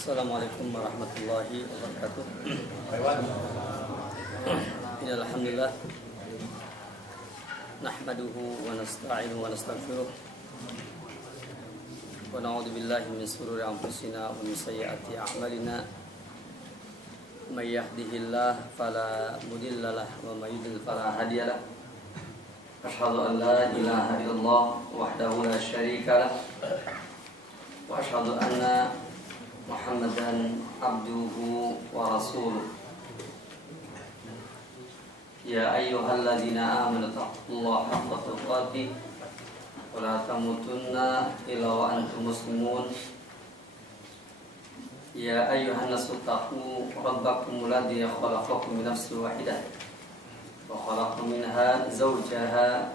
Assalamualaikum warahmatullahi wabarakatuh. Alhamdulillah nahmaduhu wa nasta'inuhu wa nastaghfiruh wa na'udzu billahi min shururi anfusina wa min sayyiati a'malina. May yahdihillahu fala mudilla lahu wa may yudlil fala hadiya lahu. Asyhadu an la ilaha illallah wahdahu la syarika lahu wa asyhadu anna Muhammadan abduhu wa rasuluh. Ya ayyuhalladzina amanu taqullaha haqqa tuqatih wa la tamutunna illa wa antum muslimun. Ya ayyuhan nasu taqu rabbakum alladzi khalaqakum min nafsin wahidah wa khalaqa minha zawjaha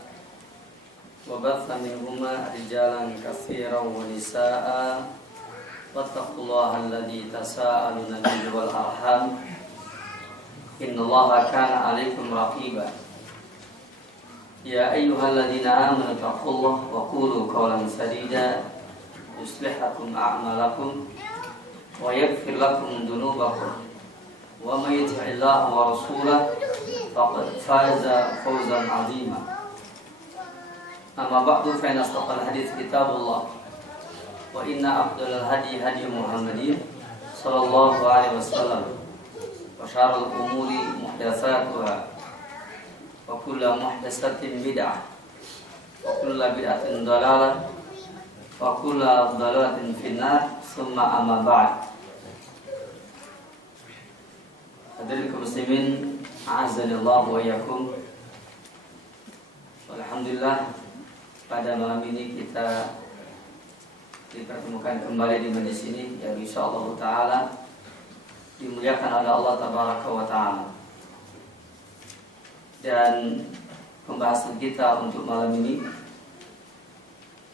wa batha minhuma rijalan katsiran wa nisaa'a. Wattaqullaha alladzi tasaaluna bihi wal arham innallaha kana 'alaikum raqiba. Ya ayyuhalladzina amanu taqullaha wa qulu qawlan sadida yuslih lakum a'malakum wa yaghfir lakum dhunubakum wa may yuti'illaha wa rasulahu faqad faza fawzan 'azima. Amma ba'du fa inna asdaqal hadits kitabullah wa inna afdalal hadi hadi Muhammadin sallallahu alaihi wasallam wa syarrul umuri muhdatsatuha wa kullu muhdatsatin bid'ah wa kullu bid'atin dhalalah wa kullu dhalalatin finnar summa amma ba'd. Hadirin kaum muslimin a'azzanillahu wa iyyakum. Alhamdulillah pada malam ini kita dipertemukan kembali di majelis ini yang insyaallah taala dimuliakan oleh Allah tabaraka wa taala. Dan pembahasan kita untuk malam ini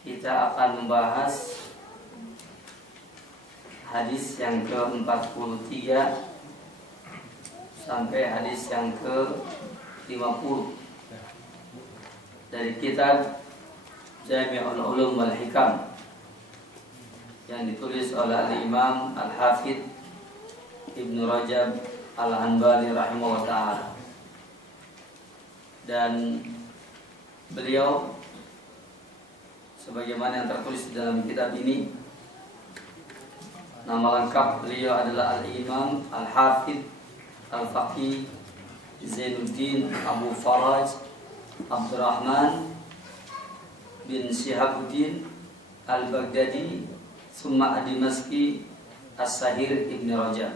kita akan membahas hadis yang ke-43 sampai hadis yang ke-50 dari kitab Jami'ul Ulum wal Hikam yang ditulis oleh Al-Imam Al-Hafidh Ibnu Rajab Al-Hanbali rahimahullah ta'ala. Dan beliau sebagaimana yang tertulis di dalam kitab ini, nama lengkap beliau adalah Al-Imam Al-Hafidh Al-Faqih Zainuddin Abu Faraj Abdurrahman bin Syihabuddin Al-Baghdadi Summa Ad-Dimashqi As-Sahir Ibn Rajab.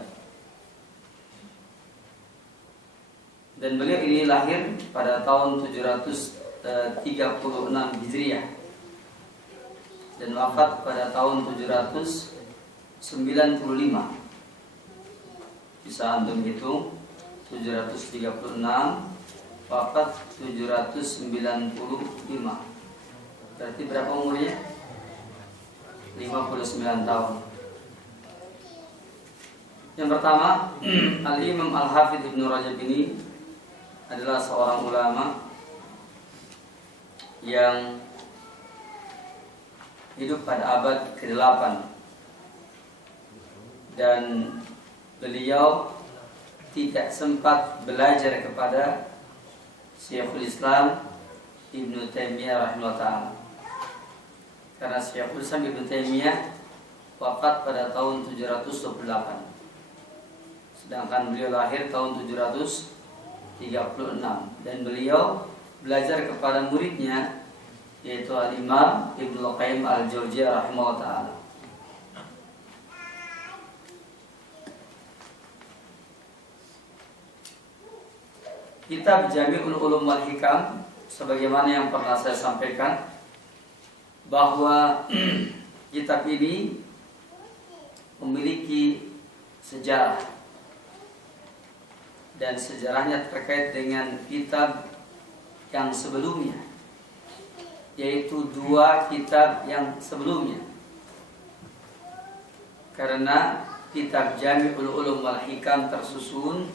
Dan beliau ini lahir pada tahun 736 Hijriah dan wafat pada tahun 795. Bisa antum hitung 736 wafat 795. Berarti berapa umurnya? 59 tahun. Yang pertama, Al-Imam Al-Hafidh Ibnu Rajab ini adalah seorang ulama yang hidup pada abad ke-8 dan beliau tidak sempat belajar kepada Syekhul Islam Ibnu Taimiyah rahimahullah ta'ala. Karena Syekhul Islam Ibnu Taimiyah wafat pada tahun 728. Sedangkan beliau lahir tahun 736 dan beliau belajar kepada muridnya yaitu Al-Imam Ibnu Qayyim Al-Jauziyah rahimahullah ta'ala. Kitab Jami'ul Ulum wal Hikam sebagaimana yang pernah saya sampaikan bahwa kitab ini memiliki sejarah dan sejarahnya terkait dengan kitab yang sebelumnya, yaitu dua kitab yang sebelumnya. Karena kitab Jami'ul Ulum wal Hikam tersusun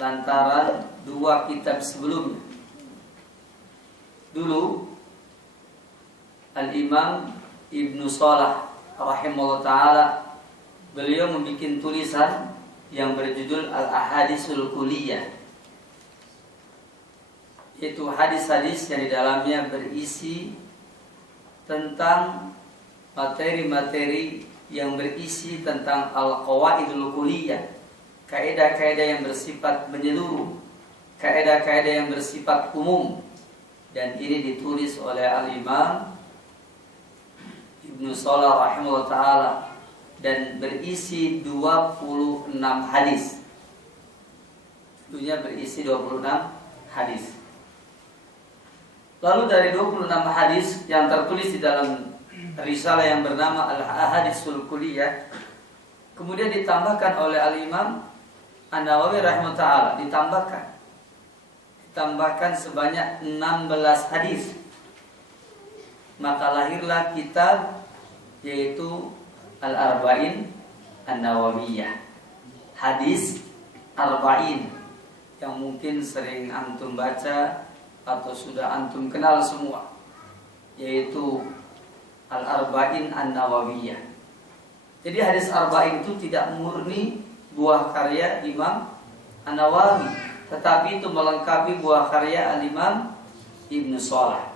lantaran dua kitab sebelumnya. Dulu Al-Imam Ibnu Shalah rahimahullah ta'ala beliau membuat tulisan yang berjudul Al-Ahadisul Kulliyah, yaitu hadis-hadis yang di dalamnya berisi tentang materi-materi yang berisi tentang Al-Qawaidul Kulliyah, kaidah-kaidah yang bersifat menyeluruh, kaidah-kaidah yang bersifat umum. Dan ini ditulis oleh Al-Imam Ibnu Salah rahimahullah ta'ala dan berisi 26 hadis. Tentunya berisi 26 hadis. Lalu dari 26 hadis yang tertulis di dalam risalah yang bernama Al-Ahadisul Kulliyah, kemudian ditambahkan oleh Al-Imam An-Nawawi rahimahullah ta'ala, ditambahkan sebanyak 16 hadis. Maka lahirlah kitab yaitu Al-Arba'in An-Nawawiyah, hadis Arba'in, yang mungkin sering antum baca atau sudah antum kenal semua, yaitu Al-Arba'in An-Nawawiyah. Jadi hadis Arba'in itu tidak murni buah karya Imam An-Nawawi, tetapi itu melengkapi buah karya Al-Imam Ibnu Salah.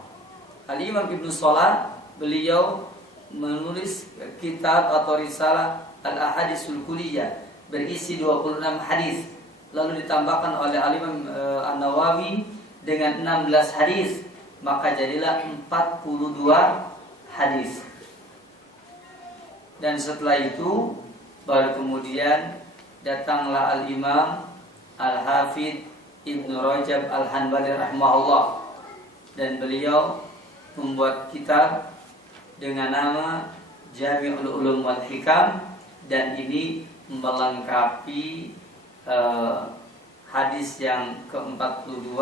Al-Imam Ibnu Salah, beliau menulis kitab atau risalah Al-Ahadisul Kulliyah berisi 26 hadis, lalu ditambahkan oleh Al-Imam An-Nawawi dengan 16 hadis, maka jadilah 42 hadis. Dan setelah itu baru kemudian datanglah Al-Imam Al-Hafidh Ibnu Rajab Al-Hanbali rahimahullah, dan beliau membuat kitab dengan nama Jami'ul Ulum wal Hikam, dan ini melengkapi hadis yang ke-42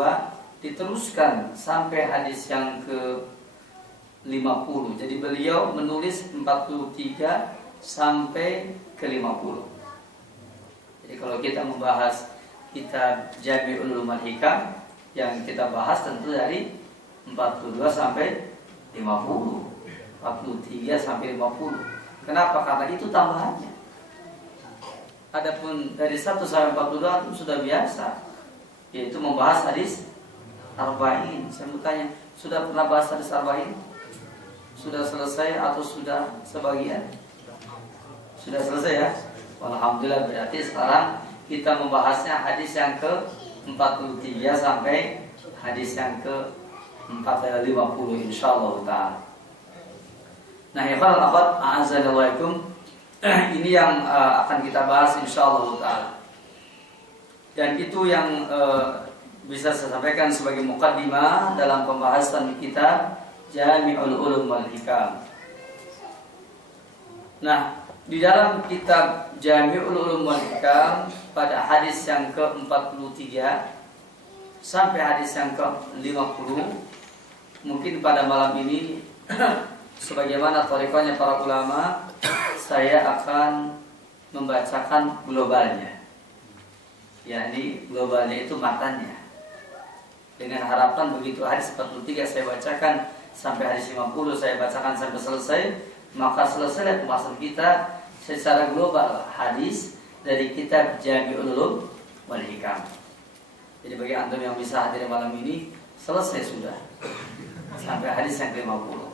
diteruskan sampai hadis yang ke-50. Jadi beliau menulis 43 sampai ke-50. Jadi kalau kita membahas kitab Jami'ul Ulum wal Hikam, yang kita bahas tentu dari 42 sampai 50. 43 sampai 50. Kenapa? Karena itu tambahannya. Adapun dari 1 sampai 42 itu sudah biasa, yaitu membahas hadis Arba'in. Saya bertanya, sudah pernah bahas hadis Arba'in? Sudah selesai atau sudah sebagian? Sudah selesai ya? Alhamdulillah, berarti sekarang kita membahasnya hadis yang ke-43 sampai hadis yang ke-50 insyaallah ta'ala. Nah, ya para akhwat, a'azzallahu, ini yang akan kita bahas insyaallah ta'ala. Dan itu yang bisa saya sampaikan sebagai muqaddimah dalam pembahasan kitab Jami'ul Ulum wal Hikam. Nah, di dalam kitab Jami'ul Ulum wal Hikam pada hadis yang ke-43 sampai hadis yang ke-50, mungkin pada malam ini sebagaimana thariqahnya para ulama, saya akan membacakan globalnya, yakni globalnya itu matanya, dengan harapan begitu hadis 43 saya bacakan sampai hadis 50 saya bacakan sampai selesai, maka selesai pembahasan kita secara global hadis dari kitab Jami'ul Ulum wal Hikam. Jadi bagi antum yang bisa hadir malam ini, selesai sudah sampai hadis yang ke-50.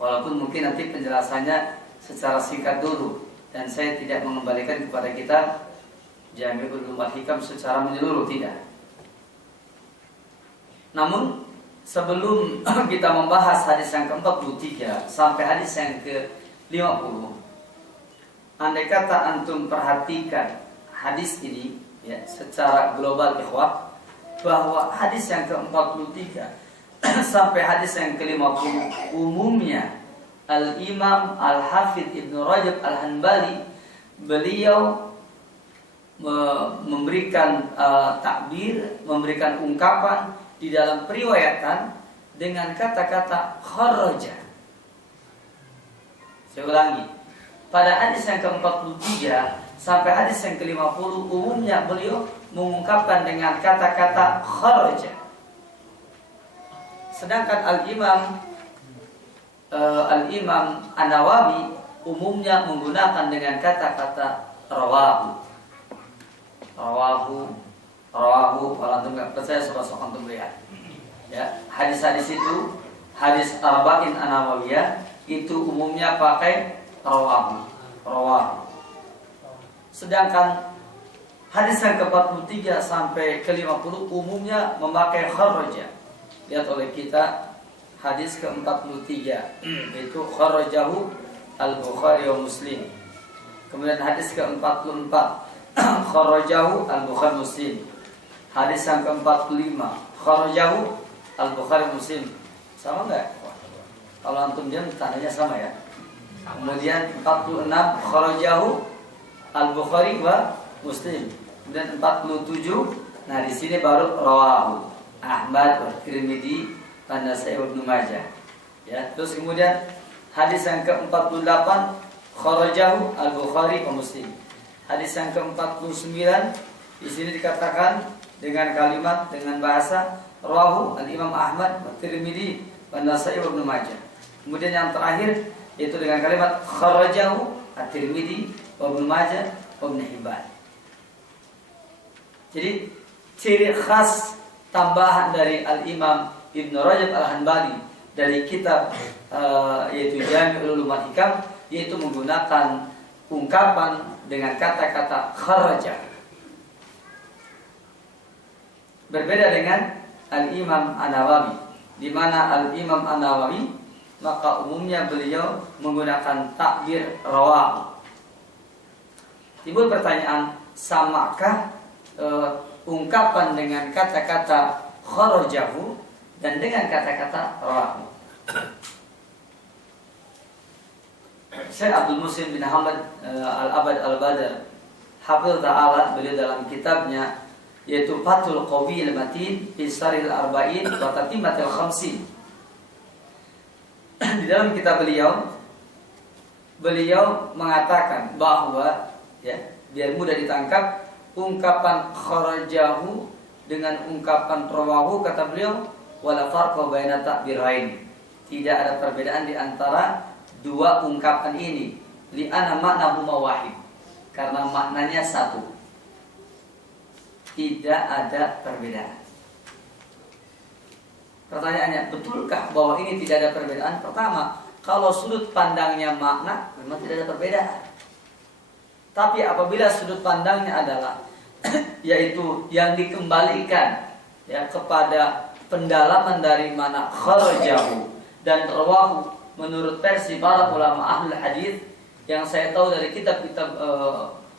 Walaupun mungkin nanti penjelasannya secara singkat dulu, dan saya tidak mengembalikan kepada kitab Jami'ul Ulum wal Hikam secara menyeluruh, tidak. Namun sebelum kita membahas hadis yang ke-43 sampai hadis yang ke-50, andai kata antum perhatikan hadis ini ya secara global ikhwah, bahwa hadis yang ke-43 sampai hadis yang ke-50 umumnya Al-Imam Al-Hafidh Ibnu Rajab Al-Hanbali, beliau memberikan takbir, memberikan ungkapan di dalam periwayatan dengan kata-kata kharaja. Saya ulangi, pada hadis yang ke-43 sampai hadis yang ke-50 umumnya beliau mengungkapkan dengan kata-kata kharaja. Sedangkan Al-Imam An-Nawawi umumnya menggunakan dengan kata-kata rawahu. Rawahu. Kalau antum nggak percaya, sok antum lihat. Ya, hadis-hadis itu, hadis arba'in an-nawawiyah itu umumnya pakai rawahu. Sedangkan hadis yang ke-43 sampai ke-50 umumnya memakai kharaja. Lihat oleh kita hadis ke-43 itu kharajahu Al-Bukhari wa Muslim. Kemudian hadis ke-44 kharajahu Al-Bukhari Muslim. Hadis yang ke-45 kharajahu Al-Bukhari Muslim. Sama enggak? Kalau antum diam tandanya sama ya. Kemudian 46 kharajahu Al-Bukhari wa Muslim. Kemudian 47, nah di sini baru rawahu Ahmad wa Tirmidzi wa Nasa'i wa Ibnu Majah. Ya, terus kemudian hadis yang ke-48 kharajahu Al-Bukhari wa Muslim. Hadis yang ke-49 di sini dikatakan dengan kalimat, dengan bahasa rawahu Al-Imam Ahmad wa Tirmidzi wa Nasa'i wa Ibnu Majah. Kemudian yang terakhir yaitu dengan kalimat kharajahu At-Tirmidzi wa Ibnu Majah wa Ibnu Hibban. Jadi ciri khas tambahan dari Al-Imam Ibnu Rajab Al-Hanbali dari kitab yaitu Jami'ul Ulum wal Hikam, yaitu menggunakan ungkapan dengan kata-kata kharaja. Berbeda dengan Al-Imam An-Nawawi, di mana Al-Imam An-Nawawi maka umumnya beliau menggunakan takbir rawahu. Timbul pertanyaan, samakah ungkapan dengan kata-kata kharajahu dan dengan kata-kata rawahu? Syekh Abdul Muhsin bin Hamad Al-Abad Al-Badr Hafidh Ta'ala, beliau dalam kitabnya yaitu Fathul Qawi Al-Matin fi Sharhil Arba'in wa Tatimmatil Khamsin, di dalam kitab beliau mengatakan bahwa, ya, biar mudah ditangkap, ungkapan kharajahu dengan ungkapan rawahu, kata beliau, wala farqa baina ta'birain, tidak ada perbedaan di antara dua ungkapan ini, li'anna ma'nahuma wahid, karena maknanya satu, tidak ada perbedaan. Pertanyaannya, betulkah bahwa ini tidak ada perbedaan? Pertama, kalau sudut pandangnya makna, memang tidak ada perbedaan. Tapi apabila sudut pandangnya adalah yaitu yang dikembalikan, ya, kepada pendalaman dari mana kharajahu dan rawahu menurut versi para ulama ahlul hadis yang saya tahu dari kitab-kitab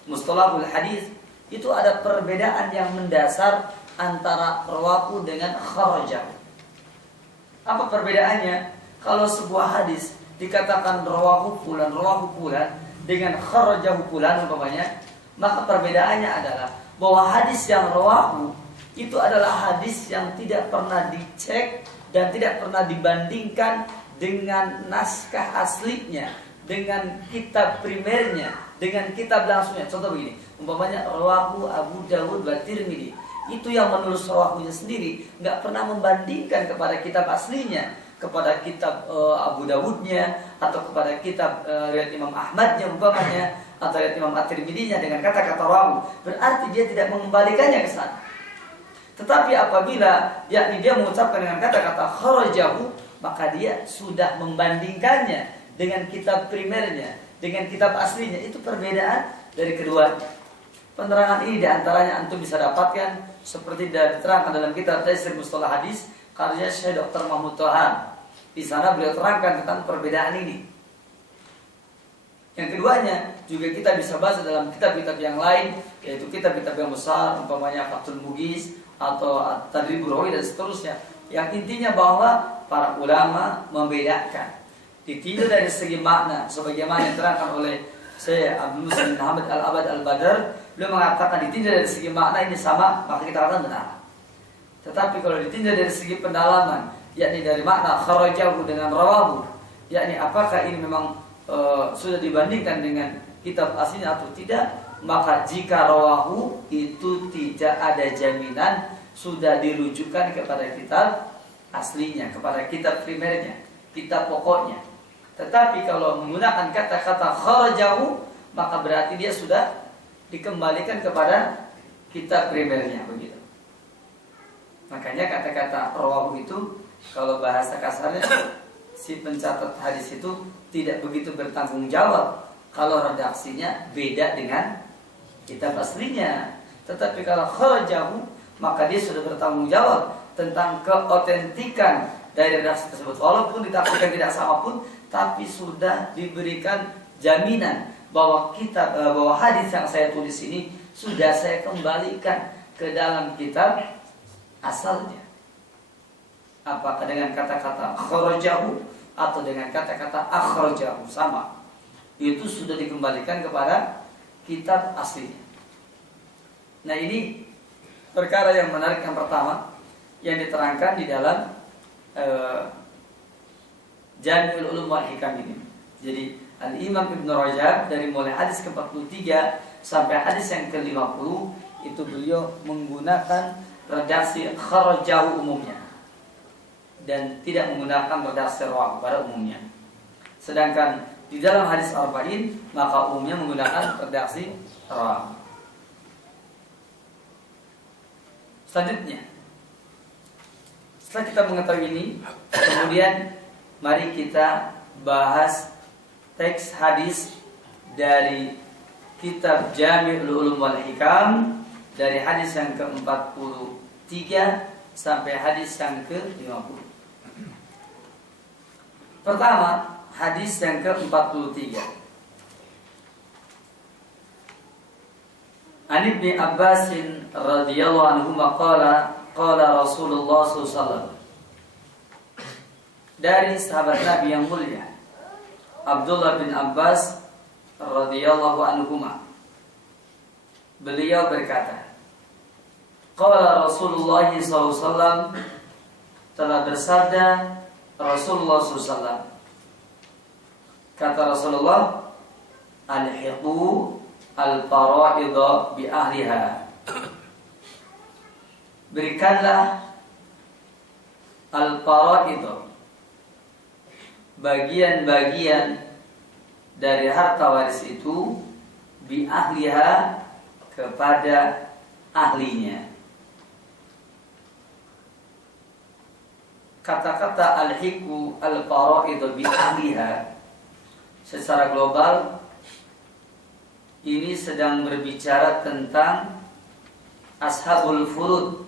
mustalahul hadis, itu ada perbedaan yang mendasar antara rawahu dengan kharajahu. Apa perbedaannya? Kalau sebuah hadis dikatakan rawahu fulan dengan kharajahu fulan umpamanya, maka perbedaannya adalah bahwa hadis yang rawahu itu adalah hadis yang tidak pernah dicek dan tidak pernah dibandingkan dengan naskah aslinya, dengan kitab primernya, dengan kitab langsungnya. Contoh begini, umpamanya rawahu Abu Dawud wa Tirmidzi, itu yang menulis rawahunya sendiri nggak pernah membandingkan kepada kitab aslinya, kepada kitab Abu Dawudnya, atau kepada kitab riwayat Imam Ahmadnya umpamanya, atau riwayat Imam At-Tirmidzinya dengan kata-kata rawahu. Berarti dia tidak mengembalikannya ke sana. Tetapi apabila yakni dia mengucapkan dengan kata-kata kharajahu, maka dia sudah membandingkannya dengan kitab primernya, dengan kitab aslinya. Itu perbedaan dari keduanya. Penerangan ini diantaranya antum bisa dapatkan seperti diterangkan dalam kitab Taisir Mustalah Hadis karya Syekh Dr. Mahmud Tohan. Di sana beliau terangkan tentang perbedaan ini. Yang keduanya juga kita bisa baca dalam kitab-kitab yang lain, yaitu kitab-kitab yang besar, umpamanya Fathul Mughis atau Tadribur Rawi dan seterusnya. Yang intinya bahwa para ulama membedakan, ditinjau dari segi makna, sebagaimana yang diterangkan oleh Syekh Abdul Muhsin bin Hamad Al-Abad Al-Badr. Beliau mengatakan ditinjau dari segi makna ini sama, maka kita akan benar. Tetapi kalau ditinjau dari segi pendalaman, yakni dari makna kharajahu dengan rawahu, yakni apakah ini memang sudah dibandingkan dengan kitab aslinya atau tidak, maka jika rawahu itu tidak ada jaminan sudah dirujukkan kepada kitab aslinya, kepada kitab primernya, kitab pokoknya. Tetapi kalau menggunakan kata-kata kharajahu, maka berarti dia sudah dikembalikan kepada kitab primernya, begitu. Makanya kata-kata rawahu itu kalau bahasa kasarnya si pencatat hadis itu tidak begitu bertanggung jawab kalau redaksinya beda dengan kitab aslinya. Tetapi kalau kharajahu, maka dia sudah bertanggung jawab tentang keotentikan dari redaksi tersebut. Walaupun ditafsirkan tidak sama pun, tapi sudah diberikan jaminan bahwa bahwa hadis yang saya tulis ini sudah saya kembalikan ke dalam kitab asalnya. Apakah dengan kata-kata kharajahu atau dengan kata-kata akhrajahu, sama. Itu sudah dikembalikan kepada kitab aslinya. Nah, ini perkara yang menarik yang pertama yang diterangkan di dalam Jami'ul Ulum wal Hikam ini. Jadi Al-Imam Ibn Rajab dari mulai hadis ke-43 sampai hadis yang ke-50 itu beliau menggunakan redaksi kharajahu umumnya dan tidak menggunakan redaksi rawahu pada umumnya. Sedangkan di dalam hadis arba'in maka umumnya menggunakan redaksi rawahu. Selanjutnya, setelah kita mengetahui ini, kemudian mari kita bahas teks hadis dari kitab Jami'ul Ulum wal Hikam dari hadis yang ke-43 sampai hadis yang ke-50. Pertama, hadis yang ke-43. An Ibnu Abbas radhiyallahu anhu qala Rasulullah sallallahu alaihi wasallam. Dari sahabat Nabi yang mulia Abdullah bin Abbas radhiyallahu anhuma, beliau berkata, qala Rasulullah sallallahu alaihi wasallam, telah bersabda Rasulullah sallallahu alaihi wasallam, kata Rasulullah, alhiqu al-fara'idha bi ahliha, berikanlah al-fara'idha, bagian-bagian dari harta waris itu, bi ahliha, kepada ahlinya. Kata-kata al-hiqu al-fara'idha bi ahliha secara global ini sedang berbicara tentang ashabul furud,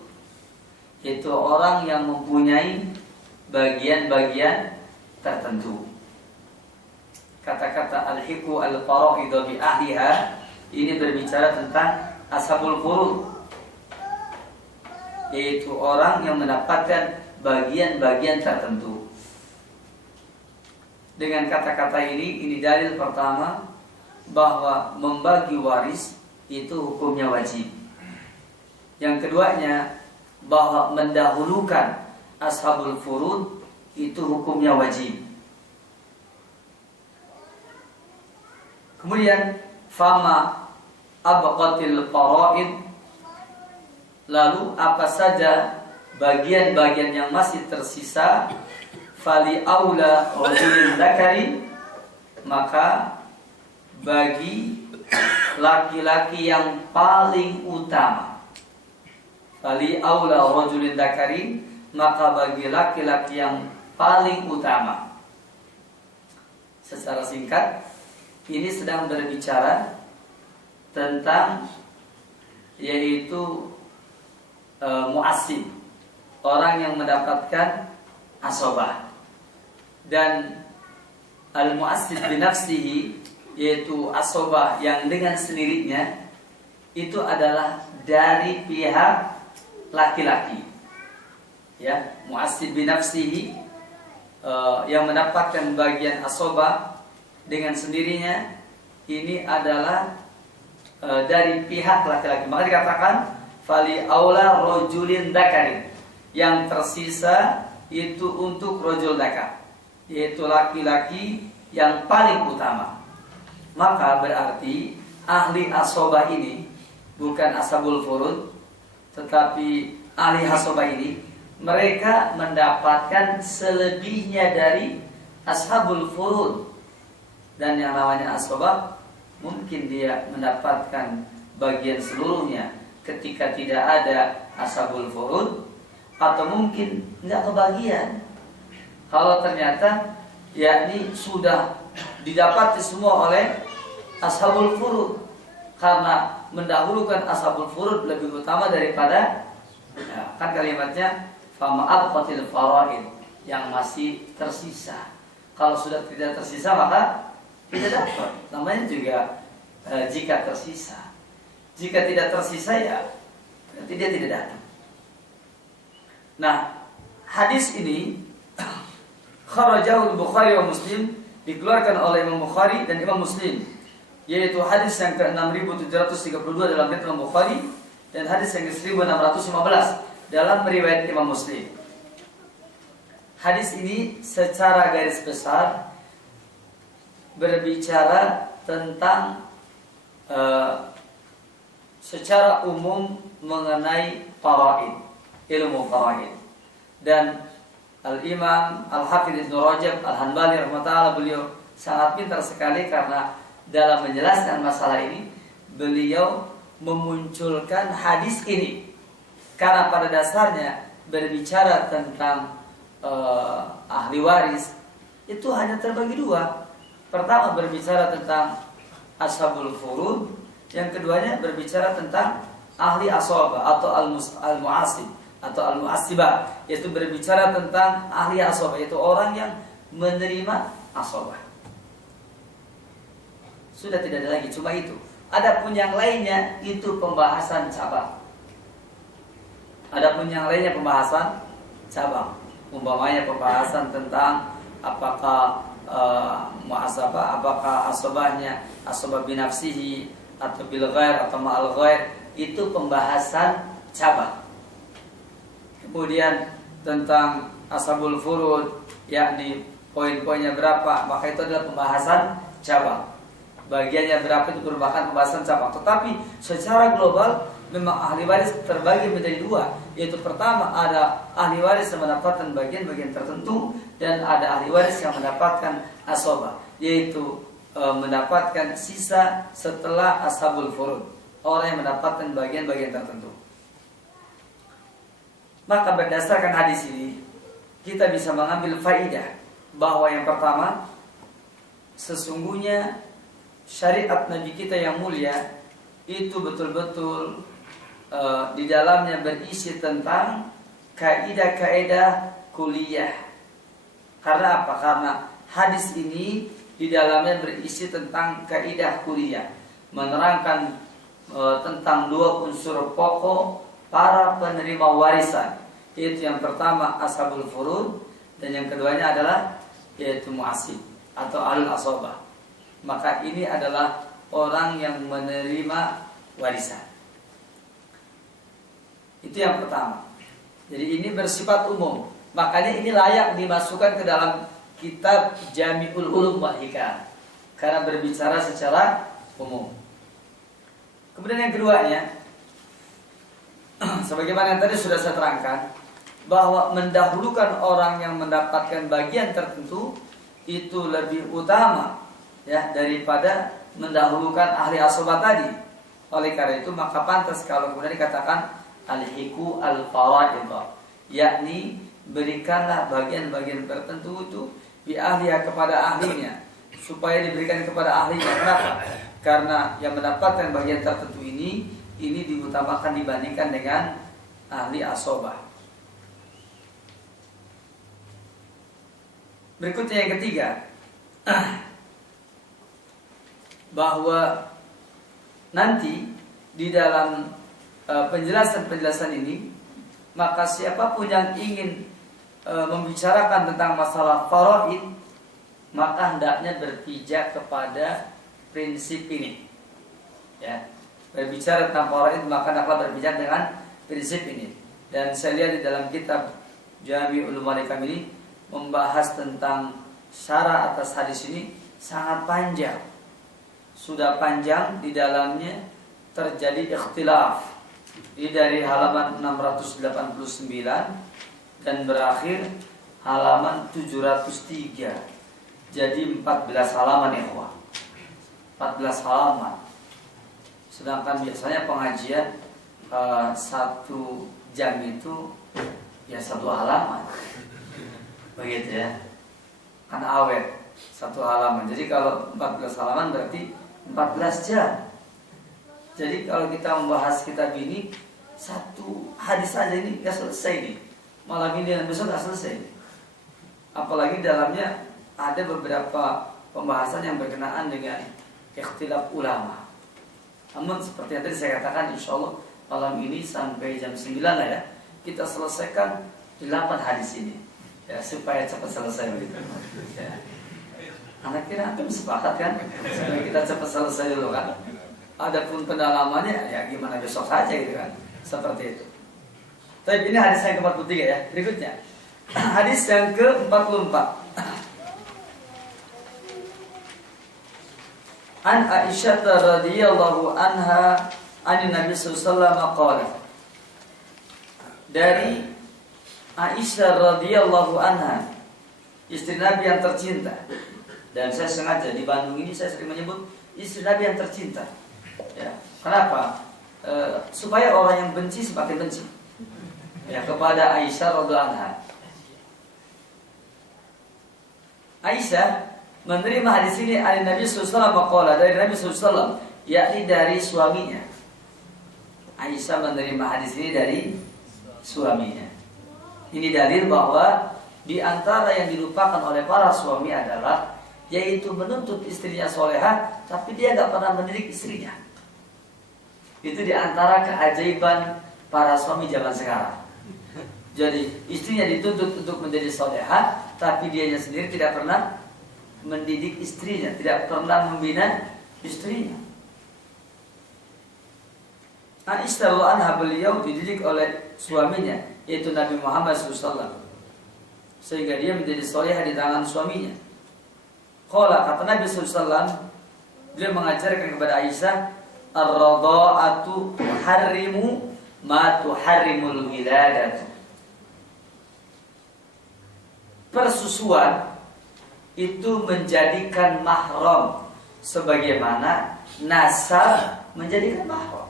yaitu orang yang mempunyai bagian-bagian tertentu. Kata-kata al-hiqu al-fara'idha bi ahliha ini berbicara tentang ashabul furud, yaitu orang yang mendapatkan bagian-bagian tertentu. Dengan kata-kata ini dalil pertama bahwa membagi waris itu hukumnya wajib. Yang keduanya bahwa mendahulukan ashabul furud itu hukumnya wajib. Kemudian fama abqatil faraid, lalu apa saja bagian-bagian yang masih tersisa, fali aula rajulin dzakari, maka bagi laki-laki yang paling utama. Fali aula rajulin dzakari, maka bagi laki-laki yang paling utama. Secara singkat, ini sedang berbicara tentang yaitu mu'assib, orang yang mendapatkan asobah, dan al-mu'assib binafsihi, yaitu asobah yang dengan sendirinya itu adalah dari pihak laki-laki. Ya, mu'assib binafsihi, yang mendapatkan bagian asobah dengan sendirinya ini adalah dari pihak laki-laki. Maka dikatakan fali aula rajulin dzakari, yang tersisa itu untuk rajul dzakar, yaitu laki-laki yang paling utama. Maka berarti ahli asobah ini bukan ashabul furud, tetapi ahli asobah ini mereka mendapatkan selebihnya dari ashabul furud. Dan yang namanya ashabah mungkin dia mendapatkan bagian seluruhnya ketika tidak ada ashabul furud, atau mungkin nggak kebagian. Kalau ternyata yakni sudah didapati semua oleh ashabul furud, karena mendahulukan ashabul furud lebih utama daripada kan kalimatnya fama abqatil faraid, yang masih tersisa. Kalau sudah tidak tersisa maka tidak dapat. Namanya juga jika tersisa. Jika tidak tersisa ya berarti dia tidak datang. Nah, hadis ini kharajahu Bukhari wa Muslim, dikeluarkan oleh Imam Bukhari dan Imam Muslim, yaitu hadis yang ke-6732 dalam riwayat Imam Bukhari dan hadis yang ke-1615 dalam riwayat Imam Muslim. Hadis ini secara garis besar berbicara tentang secara umum mengenai faraid, ilmu faraid. Dan Al-Imam Al-Hafidh Ibn Rajab Al-Hanbali rahimahullah, beliau sangat pintar sekali karena dalam menjelaskan masalah ini beliau memunculkan hadis ini karena pada dasarnya berbicara tentang ahli waris itu hanya terbagi dua. Pertama berbicara tentang ashabul furud, yang keduanya berbicara tentang ahli ashabah atau al-mu'asib atau al-mu'asibah, yaitu berbicara tentang ahli ashabah, yaitu orang yang menerima ashabah. Sudah tidak ada lagi, cuma itu. Adapun yang lainnya itu pembahasan cabang. Adapun yang lainnya pembahasan cabang. Umpamanya pembahasan tentang apakah muhasabah, apakah ashabahnya ashabah binafsihi atau bil ghair atau ma'al ghair, itu pembahasan cabang. Kemudian tentang ashabul furud, yakni poin-poinnya berapa, maka itu adalah pembahasan cabang. Bagiannya berapa itu merupakan pembahasan cabang. Tetapi secara global memang ahli waris terbagi menjadi dua, yaitu pertama ada ahli waris yang mendapatkan bagian-bagian tertentu, dan ada ahli waris yang mendapatkan ashabah, yaitu mendapatkan sisa setelah ashabul furud, orang yang mendapatkan bagian-bagian tertentu. Maka berdasarkan hadis ini kita bisa mengambil faidah bahwa yang pertama, sesungguhnya syariat Nabi kita yang mulia itu betul-betul di dalamnya berisi tentang kaidah-kaidah kuliah. Karena apa? Karena hadis ini di dalamnya berisi tentang kaidah kuliah, menerangkan tentang dua unsur pokok para penerima warisan, yaitu yang pertama ashabul furud dan yang keduanya adalah yaitu mu'asib atau ahlul ashabah. Maka ini adalah orang yang menerima warisan. Itu yang pertama. Jadi ini bersifat umum. Makanya ini layak dimasukkan ke dalam kitab Jami'ul Ulum wal Hikam karena berbicara secara umum. Kemudian yang keduanya, sebagaimana yang tadi sudah saya terangkan, bahwa mendahulukan orang yang mendapatkan bagian tertentu itu lebih utama ya daripada mendahulukan ahli ashabah tadi. Oleh karena itu maka pantas kalau kemudian dikatakan al-hiku al-faraid, yakni berikanlah bagian-bagian tertentu itu bi ahliya kepada ahlinya, supaya diberikan kepada ahlinya. Kenapa? Karena yang mendapatkan bagian tertentu ini diutamakan dibandingkan dengan ahli ashabah. Berikutnya yang ketiga, bahwa nanti di dalam penjelasan-penjelasan ini, maka siapapun yang ingin membicarakan tentang masalah faraid, maka hendaknya berpijak kepada prinsip ini. Ya, berbicara tentang faraid maka hendaklah berpijak dengan prinsip ini. Dan saya lihat di dalam kitab Jami'ul Ulum wal Hikam ini membahas tentang syarah atas hadis ini sangat panjang. Sudah panjang, di dalamnya terjadi ikhtilaf. Ini dari halaman 689 dan berakhir halaman 703. jadi 14 halaman ikhwah. 14 halaman. Sedangkan biasanya pengajian 1 jam itu ya 1 halaman. Begitu ya. Kan awet 1 halaman. Jadi kalau 14 halaman berarti 14 jam. Jadi kalau kita membahas kitab ini 1 hadis aja ini gak selesai nih. Malam ini dan besok gak selesai. Apalagi dalamnya ada beberapa pembahasan yang berkenaan dengan ikhtilaf ulama. Namun seperti yang tadi saya katakan, insya Allah malam ini sampai jam 9 lah ya, kita selesaikan 8 hadis ini ya, supaya cepat selesai begitu ya. Anak kira antum sepakat kan supaya kita cepat selesai dulu kan. Adapun pendalamannya ya gimana besok saja gitu kan, seperti itu. Tapi ini hadis yang ke-43 ya. Berikutnya hadis yang ke-44. An Aisyah radhiyallahu anha an Nabi sallallahu alaihi wasallam qala. Dari Aisyah radhiyallahu anha, istri Nabi yang tercinta. Dan saya sengaja di Bandung ini saya sering menyebut istri Nabi yang tercinta. Ya, kenapa? Supaya orang yang benci semakin benci. Ya, kepada Aisyah radhiyallahu anha. Aisyah menerima hadis ini dari Nabi sallallahu alaihi wasallam, dari Nabi sallallahu alaihi wasallam, yakni dari suaminya. Aisyah menerima hadis ini dari suaminya. Ini dalil bahwa di antara yang dilupakan oleh para suami adalah yaitu menuntut istrinya solehah, tapi dia nggak pernah mendidik istrinya. Itu di antara keajaiban para suami zaman sekarang. Jadi istrinya dituntut untuk menjadi solehah, tapi dianya sendiri tidak pernah mendidik istrinya, tidak pernah membina istrinya. Aisyah radhiyallahu anha, beliau dididik oleh suaminya, yaitu Nabi Muhammad SAW, sehingga dia menjadi solehah di tangan suaminya. Qala, kata Nabi SAW, beliau mengajarkan kepada Aisyah, ar-radha'atu tuharrimu ma tuharrimul wiladatu. Persusuan itu menjadikan mahram sebagaimana nasab menjadikan mahram.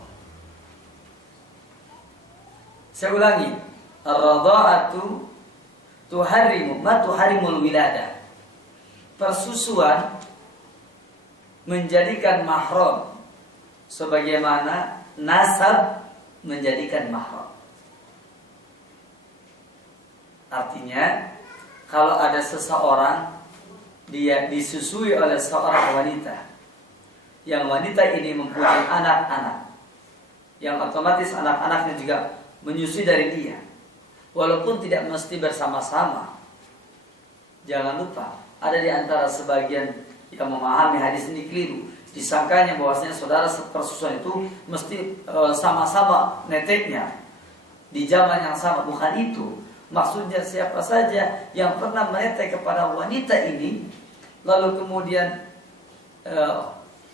Saya ulangi, ar-radha'atu tuharrimu ma tuharrimul wiladah. Persusuan menjadikan mahram sebagaimana nasab menjadikan mahram. Artinya, kalau ada seseorang dia disusui oleh seorang wanita, yang wanita ini mempunyai anak-anak, yang otomatis anak-anaknya juga menyusui dari dia, walaupun tidak mesti bersama-sama. Jangan lupa, ada di antara sebagian yang memahami hadis ini keliru, disangkanya bahwasanya saudara persusuan itu mesti sama-sama neteknya di zaman yang sama. Bukan itu. Maksudnya siapa saja yang pernah menetek kepada wanita ini, lalu kemudian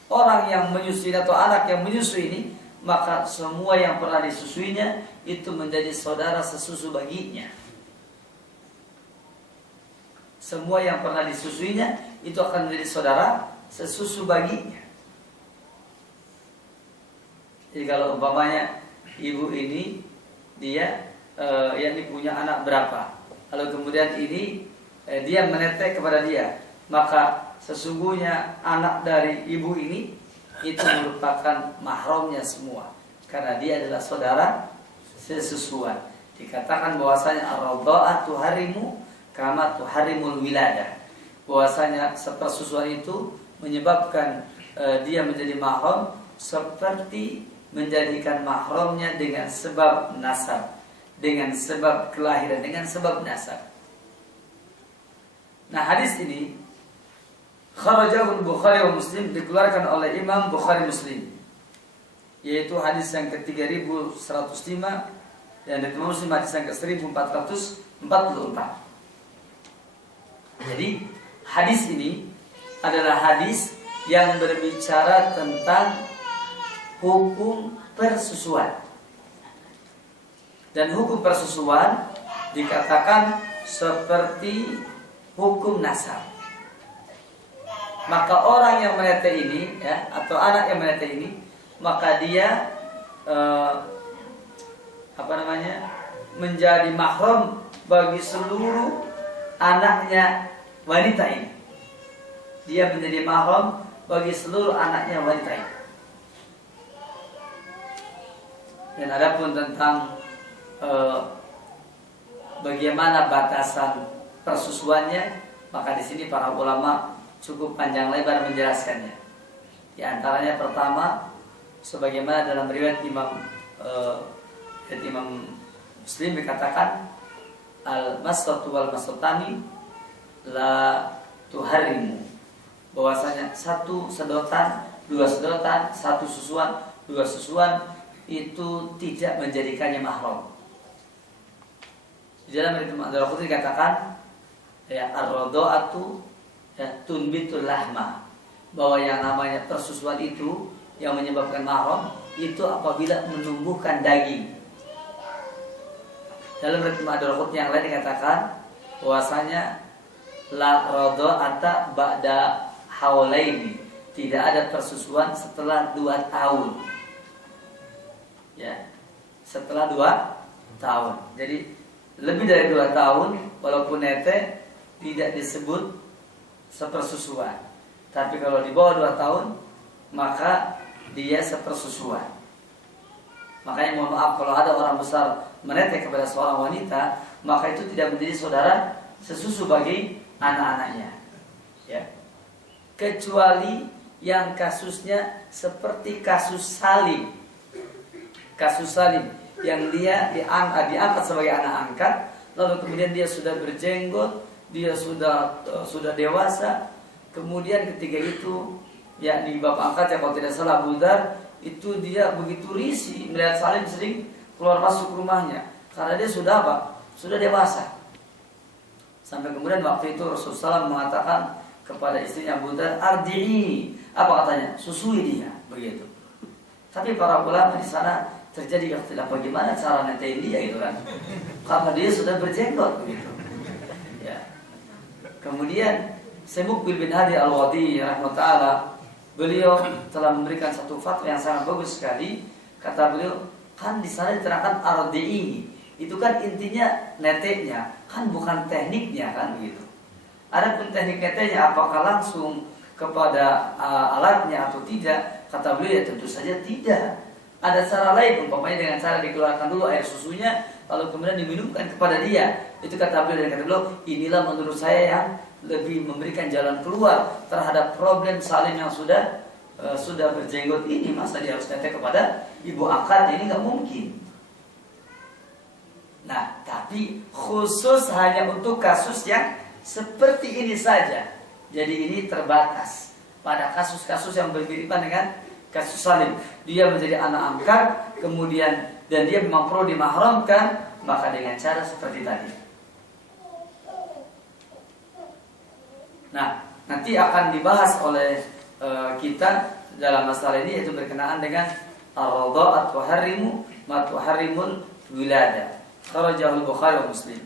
orang yang menyusui atau anak yang menyusui ini, maka semua yang pernah disusuinya itu menjadi saudara sesusu baginya. Semua yang pernah disusuinya itu akan menjadi saudara sesusu baginya. Jadi kalau umpamanya ibu ini dia yang punya anak berapa, lalu kemudian ini dia menetek kepada dia, maka sesungguhnya anak dari ibu ini itu merupakan mahramnya semua, karena dia adalah saudara sesusuan. Dikatakan bahwasanya ar-radha'ah tuharimu kama tuharimul wiladah, bahwasanya sepersusuan itu menyebabkan dia menjadi mahram seperti menjadikan mahramnya dengan sebab nasab, dengan sebab kelahiran, dengan sebab nasab. Nah, hadis ini kharajahu Bukhari wa Muslim, dikeluarkan oleh Imam Bukhari Muslim, yaitu hadis yang ke-3105, dan Imam Muslim hadis yang ke-1444. Jadi hadis ini adalah hadis yang berbicara tentang hukum persusuan. Dan hukum persusuan dikatakan seperti hukum nasab. maka orang yang menetes ini ya, atau anak yang menetes ini, maka dia menjadi mahram bagi seluruh anaknya wanita ini. Dia menjadi mahram bagi seluruh anaknya wanita ini. Dan adapun tentang bagaimana batasan persusuannya, maka di sini para ulama cukup panjang lebar menjelaskannya. Di antaranya pertama, sebagaimana dalam riwayat Imam Muslim dikatakan, al-masratu wal masratani la tuharrimu, bahwasanya satu sedotan, dua sedotan, satu susuan, dua susuan itu tidak menjadikannya mahram. Di dalam riwayat Ad-Darqutni dikatakan ya ar-radha'atu ya tunbitul lahma, bahwa yang namanya persusuan itu yang menyebabkan mahram itu apabila menumbuhkan daging. Dalam riwayat Ad-Darqutni yang lain dikatakan bahwasanya la radha'ata ba'da haulaini, tidak ada persusuan setelah 2 tahun. Ya, setelah 2 tahun. Jadi lebih dari 2 tahun walaupun nete tidak disebut sepersusuan. Tapi kalau di bawah 2 tahun maka dia sepersusuan. Makanya mohon maaf kalau ada orang besar menetes kepada seorang wanita, maka itu tidak menjadi saudara sesusu bagi anak-anaknya. Ya. Kecuali yang kasusnya seperti kasus Salim. Kasus Salim yang dia diangkat sebagai anak angkat, lalu kemudian dia sudah berjenggot, dia sudah dewasa, kemudian ketika itu yakni bapak angkat ya kalau tidak salah Abu Dzar, itu dia begitu risih melihat Salim sering keluar masuk rumahnya karena dia sudah apa? Sudah dewasa. Sampai kemudian waktu itu Rasulullah SAW mengatakan kepada istrinya Abu Dzar, ardi'i, apa katanya? Susui dia, begitu. Tapi para ulama di sana terjadi ikhtilaf bagaimana cara netein dia gitu kan, karena dia sudah berjenggot begitu. Ya. Kemudian Syekh Muqbil bin Hadi Al-Wadi rahimahullah, beliau telah memberikan satu fatwa yang sangat bagus sekali. Kata beliau, kan di sana diterangkan ardi'i, itu kan intinya neteknya, kan bukan tekniknya kan begitu. Adapun teknik neteknya apakah langsung kepada alatnya atau tidak, kata beliau ya tentu saja tidak. Ada cara lain, umpamanya dengan cara dikeluarkan dulu air susunya, lalu kemudian diminumkan kepada dia. Itu kata beliau, dan kata beliau, inilah menurut saya yang lebih memberikan jalan keluar terhadap problem Salim yang sudah berjenggot ini. Masa dia harus netes kepada ibu angkat, ini nggak mungkin. Nah, tapi khusus hanya untuk kasus yang seperti ini saja. Jadi ini terbatas pada kasus-kasus yang berkaitan dengan kasus Salim. Dia menjadi anak angkat, kemudian dan dia memang perlu dimahramkan, maka dengan cara seperti tadi. Nah, nanti akan dibahas oleh kita dalam masalah ini, yaitu berkenaan dengan ar-radha'at wa harrimu ma tuharrimul wilada. Kharajahul Bukhari wa Muslim.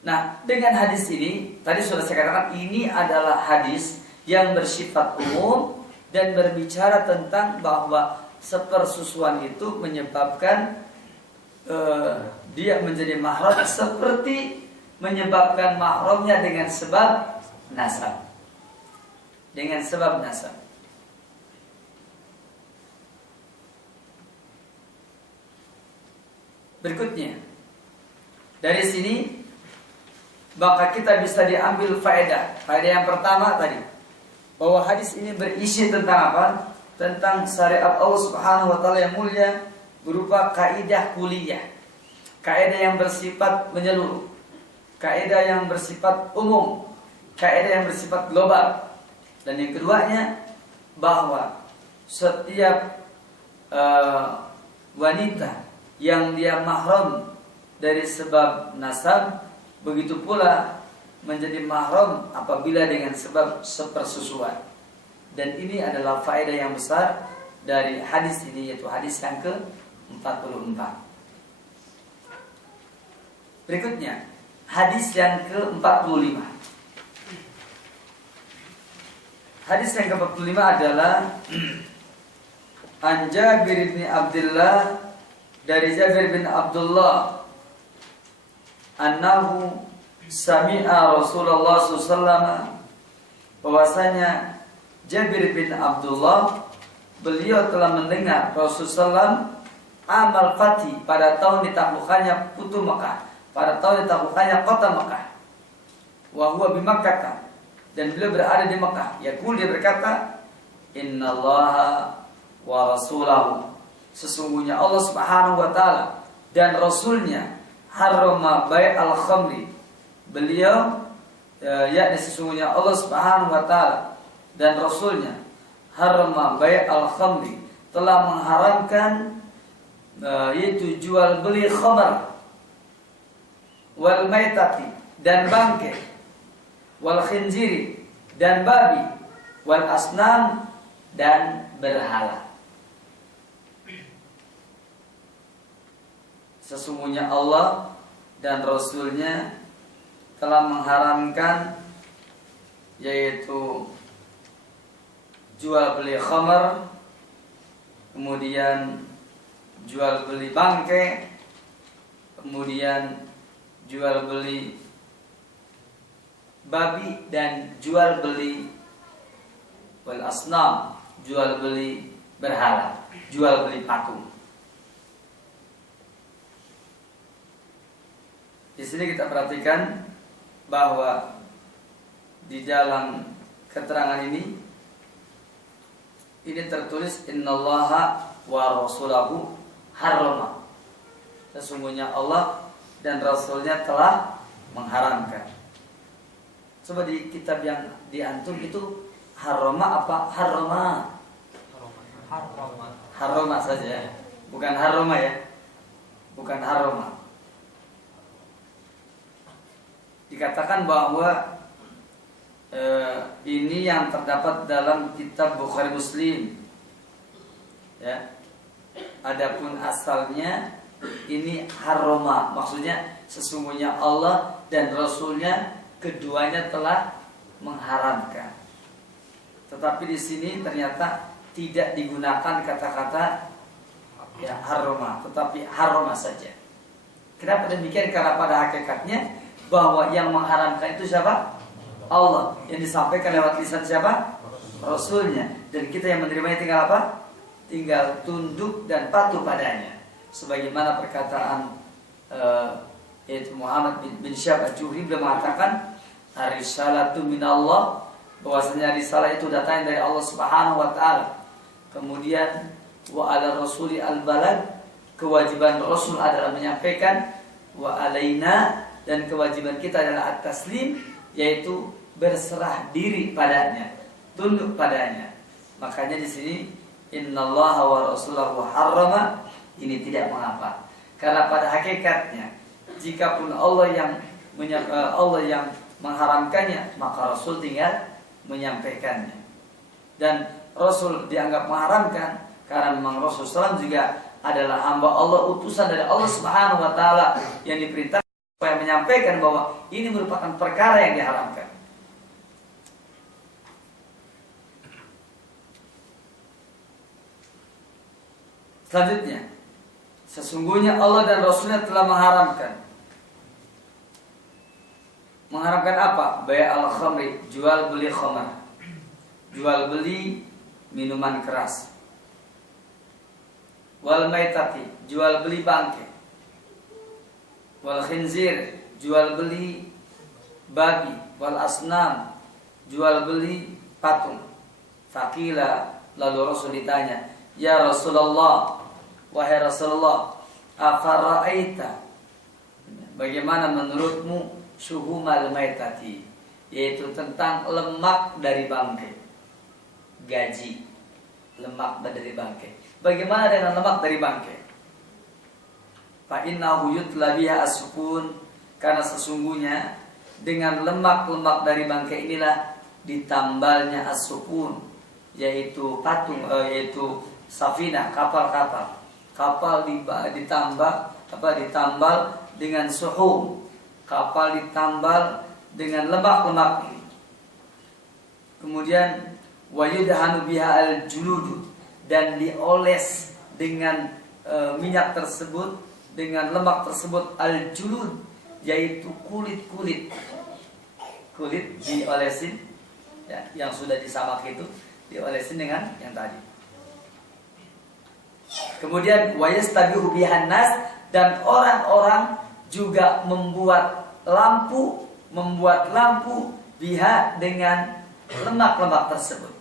Nah, dengan hadis ini tadi sudah saya katakan ini adalah hadis yang bersifat umum dan berbicara tentang bahwa sepersusuan itu menyebabkan dia menjadi mahram seperti menyebabkan mahramnya dengan sebab nasab. Dengan sebab nasab. Berikutnya, dari sini maka kita bisa diambil faedah. Faedah yang pertama tadi, bahwa hadis ini berisi tentang apa? Tentang syariat Allah Subhanahu wa taala yang mulia berupa kaidah kuliah. Kaidah yang bersifat menyeluruh. Kaidah yang bersifat umum. Kaidah yang bersifat global. Dan yang keduanya, bahwa setiap wanita yang dia mahram dari sebab nasab, begitu pula menjadi mahram apabila dengan sebab sepersusuan. Dan ini adalah faedah yang besar dari hadis ini, yaitu hadis yang ke-44. Berikutnya, hadis yang ke-45. Hadis yang ke-45 adalah An Jabir bin Abdullah, dari Jabir bin Abdullah, annahu sami'a Rasulullah SAW, bahwasanya Jabir bin Abdullah, beliau telah mendengar Rasulullah amal Fatih, pada tahun ditaklukkannya Futuh Mekah, pada tahun ditaklukkannya kota Mekah. Wa huwa bi Makkah, dan beliau berada di Mekah. Yaqul, dia berkata, innallaha wa rasulahu, sesungguhnya Allah Subhanahu wa taala dan rasulnya, harrama bai'al khamri, beliau yakni sesungguhnya Allah Subhanahu wa taala dan rasulnya, harrama bai'al khamri, telah mengharamkan yaitu jual beli khamar, wal maitati, dan bangkai, wal khinziri, dan babi, wal asnam, dan berhala. Sesungguhnya Allah dan Rasulnya telah mengharamkan yaitu jual beli khamar, kemudian jual beli bangkai, kemudian jual beli babi, dan jual beli wal asnam, jual beli berhala, jual beli patung. Di sini kita perhatikan bahwa di dalam keterangan ini tertulis innallaha wa rasulahu harrama, sesungguhnya Allah dan Rasulnya telah mengharamkan. Coba di kitab yang diantum itu harrama apa harrama? Harrama saja, bukan harrama ya, bukan harrama. Dikatakan bahwa ini yang terdapat dalam kitab Bukhari Muslim, ya. Adapun asalnya ini harrama, maksudnya sesungguhnya Allah dan Rasulnya keduanya telah mengharamkan. Tetapi di sini ternyata tidak digunakan kata-kata ya harrama, tetapi harrama saja. Kenapa demikian? Karena pada hakikatnya bahwa yang mengharamkan itu siapa? Allah. Yang disampaikan lewat lisan siapa? Rasulnya. Dan kita yang menerimanya tinggal apa? Tinggal tunduk dan patuh padanya. Sebagaimana perkataan yaitu Muhammad bin Syahab Al-Juhri, beliau mengatakan ar-risalatu minallah, bahwasanya risalah itu datang dari Allah Subhanahu wa taala. Kemudian wa ala rasuli al-balagh, kewajiban Rasul adalah menyampaikan, wa alaina, dan kewajiban kita adalah at-taslim, yaitu berserah diri padanya, tunduk padanya. Makanya di sini innallaha wa rasulahu harrama, ini tidak mengapa, karena pada hakikatnya jikapun Allah yang mengharamkannya, maka Rasul tinggal menyampaikannya. Dan Rasul dianggap mengharamkan karena memang Rasul SAW juga adalah hamba Allah, utusan dari Allah Subhanahu wa taala yang diperintahkan supaya menyampaikan bahwa ini merupakan perkara yang diharamkan. Selanjutnya, sesungguhnya Allah dan Rasulnya telah mengharamkan. Mengharamkan apa? Bai'al khamri, jual beli khamar, jual beli minuman keras. Wal maitati, jual beli bangkai. Wal khinzir, jual beli babi. Wal asnam, jual beli patung. Faqila, lalu Rasul ditanya, ya Rasulullah, wahai Rasulullah, afara'aita, bagaimana menurutmu syuhumal maitati, yaitu tentang lemak dari bangkai, gaji, lemak dari bangkai. Bagaimana dengan lemak dari bangkai? Fa innahu yutla biha as-sukun, karena sesungguhnya dengan lemak-lemak dari bangkai inilah ditambalnya as-sukun, yaitu patung, yaitu safinah, kapal-kapal. Kapal ditambal dengan suhum, kapal ditambal dengan lemak-lemak ini. Kemudian wa yudhanu biha al-julud, dan dioles dengan minyak tersebut, dengan lemak tersebut, al-julud, yaitu kulit diolesin, ya, yang sudah disamak itu diolesin dengan yang tadi. Kemudian wa yastabihu bihan nas, dan orang-orang juga membuat lampu biha dengan lemak-lemak tersebut.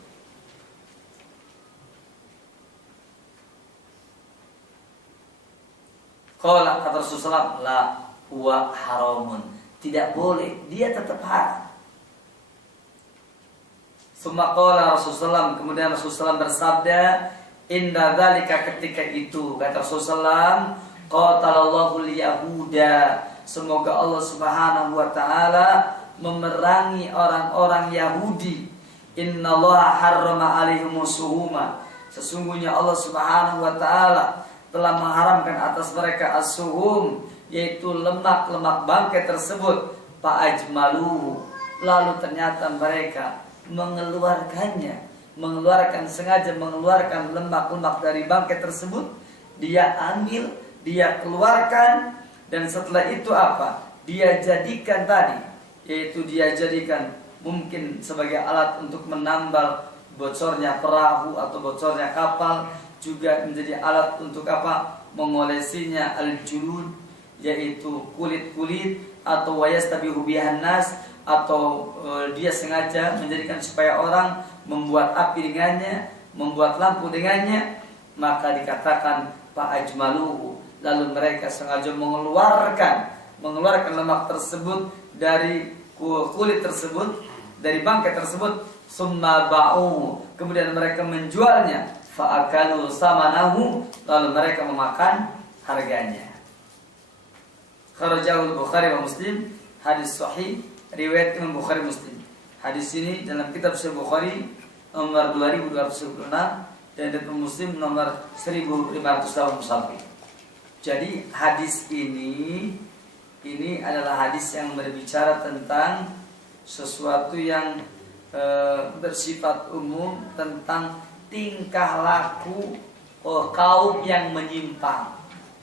Qala, kata Rasulullah, la huwa haramun, tidak boleh, dia tetap haram. Summa qala Rasulullah, kemudian Rasulullah bersabda, inda dzalika, ketika itu kata Rasulullah, qatalallahu al-yahuda, semoga Allah Subhanahu wa taala memerangi orang-orang Yahudi. Innallaha harrama alaihimus suhuma, sesungguhnya Allah Subhanahu wa taala telah mengharamkan atas mereka as-suhum, yaitu lemak-lemak bangkai tersebut. Fa'ajmalu, lalu ternyata mereka sengaja mengeluarkan lemak-lemak dari bangkai tersebut. Dia ambil, dia keluarkan, dan setelah itu apa? Dia jadikan tadi, yaitu dia jadikan mungkin sebagai alat untuk menambal bocornya perahu atau bocornya kapal, juga menjadi alat untuk apa? Mengolesinya al-julud, yaitu kulit-kulit, atau wayastabihu bihan nas, atau dia sengaja menjadikan supaya orang membuat api dengannya, membuat lampu dengannya. Maka dikatakan fa'ajmaluhu, lalu mereka sengaja mengeluarkan lemak tersebut dari kulit tersebut, dari bangkai tersebut. Summa ba'uhu, kemudian mereka menjualnya. Fa'akalu samanahu, lalu mereka memakan harganya. Kharajahul Bukhari wa Muslim, hadis sahih riwayat Imam Bukhari Muslim. Hadis ini dalam kitab Sahih Bukhari nomor 2226 dan dalam Muslim nomor 1581. Jadi hadis ini adalah hadis yang berbicara tentang sesuatu yang bersifat umum, tentang tingkah laku kaum yang menyimpang,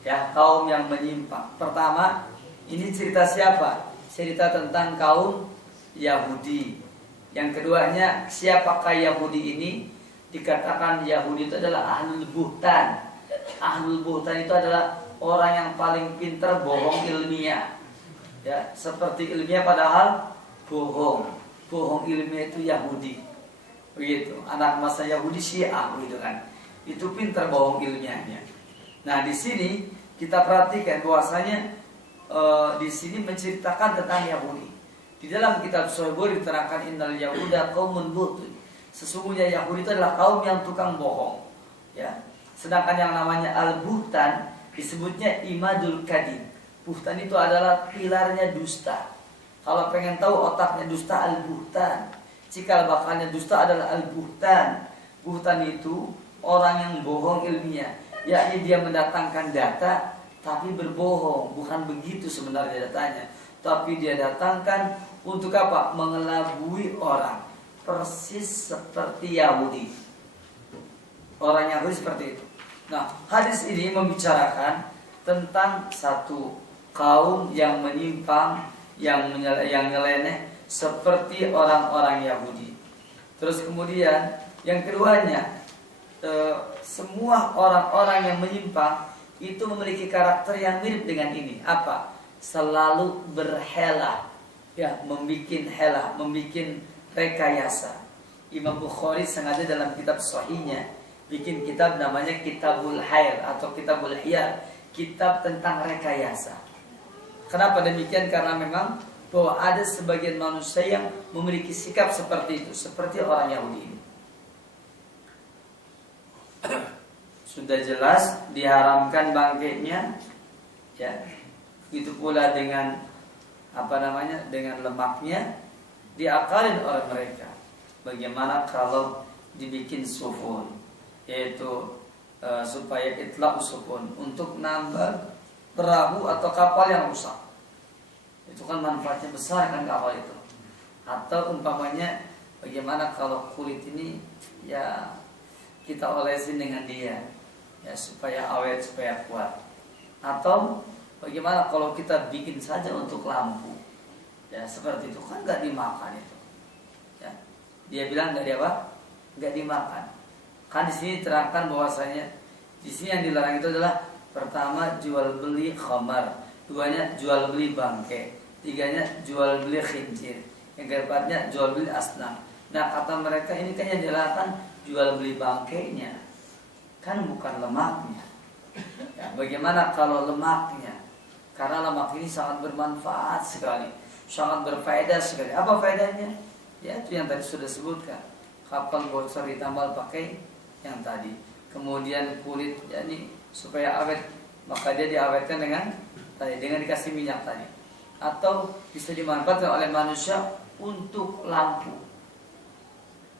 ya, kaum yang menyimpang. Pertama, ini cerita siapa? Cerita tentang kaum Yahudi. Yang keduanya, siapakah Yahudi ini? Dikatakan Yahudi itu adalah ahlul buhtan. Ahlul buhtan itu adalah orang yang paling pintar bohong ilmiah, ya, seperti ilmiah padahal bohong ilmiah itu Yahudi. Begitu, anak masa Yahudi Syiah, begitu kan? Itu pintar bohong ilmiahnya. Nah, di sini kita perhatikan bahwasanya di sini menceritakan tentang Yahudi. Di dalam kitab Sahih Bukhari diterangkan innal yahuda qaumun butun. Sesungguhnya Yahudi itu adalah kaum yang tukang bohong, ya. Sedangkan yang namanya al-buhtan disebutnya imadul kadhib. Buhtan itu adalah pilarnya dusta. Kalau pengen tahu otaknya dusta, al-buhtan. Cikal bakalnya dusta adalah al-buhtan. Buhtan itu orang yang bohong ilmiah, yakni dia mendatangkan data tapi berbohong. Bukan begitu sebenarnya datanya, tapi dia datangkan untuk apa? Mengelabui orang. Persis seperti Yahudi. Orang Yahudi seperti itu. Nah, hadis ini membicarakan tentang satu kaum yang menyimpang, yang nyeleneh seperti orang-orang Yahudi. Terus kemudian yang keduanya, semua orang-orang yang menyimpang itu memiliki karakter yang mirip dengan ini. Apa? Selalu berhela, ya, membikin rekayasa. Imam Bukhari sengaja dalam kitab sahihnya bikin kitab namanya Kitabul Hair atau Kitabul Hiyar, kitab tentang rekayasa. Kenapa demikian? Karena memang bahwa ada sebagian manusia yang memiliki sikap seperti itu, seperti orang Yahudi ini. Sudah jelas diharamkan bangkainya, ya. Itu pula dengan dengan lemaknya diakalin oleh mereka. Bagaimana kalau dibikin sufun, yaitu supaya itlaq sufun, untuk nambah perahu atau kapal yang rusak. Itu kan manfaatnya besar kan kapal itu. Atau umpamanya bagaimana kalau kulit ini ya kita olesin dengan dia ya supaya awet, supaya kuat. Atau bagaimana kalau kita bikin saja untuk lampu ya seperti itu, kan nggak dimakan itu ya. Dia bilang nggak dimakan. Kan di sini terangkan bahwasanya di sini yang dilarang itu adalah pertama jual beli khamar, duanya jual beli bangke, tiganya jual beli khinjir, yang keempatnya jual beli asnam. Nah kata mereka ini kan yang dilarang jual beli bangkainya, kan bukan lemaknya ya, bagaimana kalau lemaknya? Karena lemak ini sangat bermanfaat sekali, sangat berfaedah sekali. Apa faedahnya? Ya itu yang tadi sudah sebutkan, kapan bocor ditambal pakai yang tadi. Kemudian kulit yakni supaya awet, maka dia diawetkan dengan dikasih minyak tadi. Atau bisa dimanfaatkan oleh manusia untuk lampu.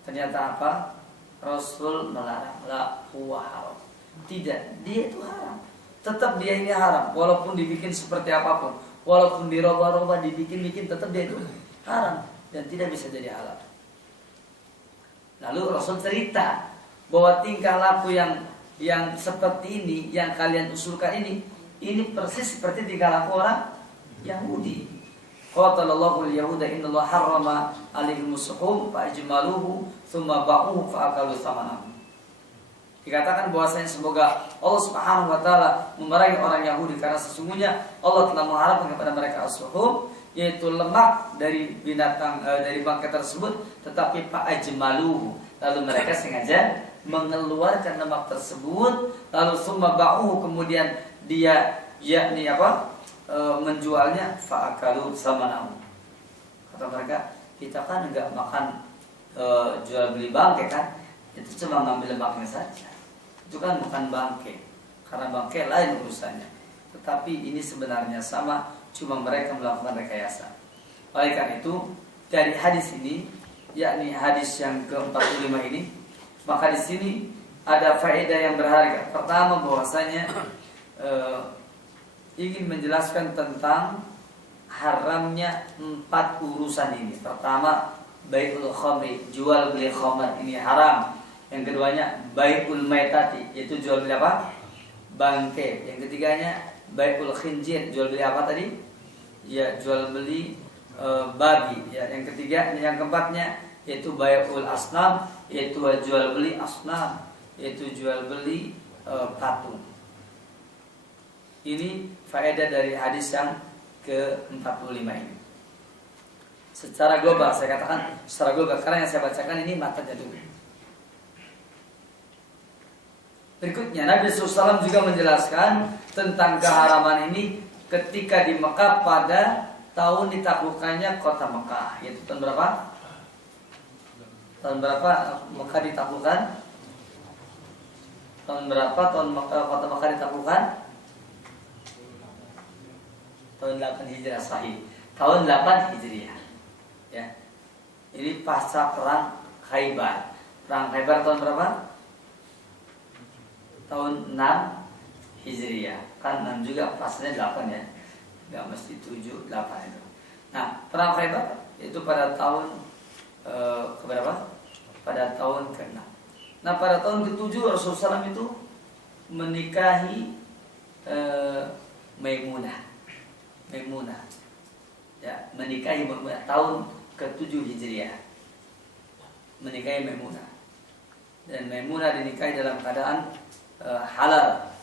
Ternyata apa? Rasul melarang, la huwa haram. Tidak, dia itu haram. Tetap dia ini haram, walaupun dibikin seperti apapun, walaupun dirubah-rubah, dibikin-bikin, tetap dia itu haram dan tidak bisa jadi halal. Lalu Rasul cerita bahwa tingkah laku yang seperti ini, yang kalian usulkan ini persis seperti tingkah laku orang Yahudi. Qatalallahu al-yahuda innallaha harrama 'alaihimus suhum fa'ajmaluhu thumma ba'uhu fa'akalu thamanahu. Dikatakan bahwasanya semoga Allah Subhanahu wa taala memerangi orang Yahudi karena sesungguhnya Allah telah mengharamkan kepada mereka as-suhum, yaitu lemak dari binatang dari bangkai tersebut, tetapi fa'ajmaluhu, lalu mereka sengaja mengeluarkan lemak tersebut, lalu thumma ba'uhu, kemudian dia yakni menjualnya fa'akalu thamanahu. Kata mereka, kita kan enggak makan jual beli bangkai kan, itu cuma ngambil lemaknya saja. Itu kan bukan bangkai, karena bangkai lain urusannya. Tetapi ini sebenarnya sama, cuma mereka melakukan rekayasa. Oleh karena itu, dari hadis ini, yakni hadis yang ke-45 ini, maka di sini ada faedah yang berharga. Pertama bahwasanya ingin menjelaskan tentang haramnya 4 urusan ini. Pertama, bai'ul khamri, jual beli khamar ini haram. Yang keduanya bai'ul maitati, yaitu jual beli apa? Bangkai. Yang ketiganya bai'ul khinjir, jual beli apa tadi? Ya, jual beli babi. Ya, yang ketiga, yang keempatnya yaitu bai'ul asnam, yaitu jual beli asnam, yaitu jual beli patung. Ini faedah dari hadis yang ke-45 ini. Secara global, saya katakan secara global, karena yang saya bacakan ini matanya dulu. Berikutnya, Nabi SAW juga menjelaskan tentang keharaman ini ketika di Mekah pada tahun ditaklukkannya kota Mekah. Yaitu tahun berapa? Tahun berapa Mekah ditaklukkan? Tahun berapa kota Mekah ditaklukkan? Tahun 8 Hijriah sahih. Tahun 8 Hijriah. Ya. Ini pasca perang Khaybar. Perang Khaybar tahun berapa? Tahun 6 Hijriah. Kan 6 juga pasnya 8 ya. Enggak mesti 7, 8 itu. Nah, perang Khaybar itu pada tahun keberapa? Pada tahun ke-6. Nah, pada tahun ke-7 Rasulullah SAW itu menikahi Maimunah, ya, menikahi Maimunah tahun ke-7 Hijriah, menikahi Maimunah, dan Maimunah dinikahi dalam keadaan halal.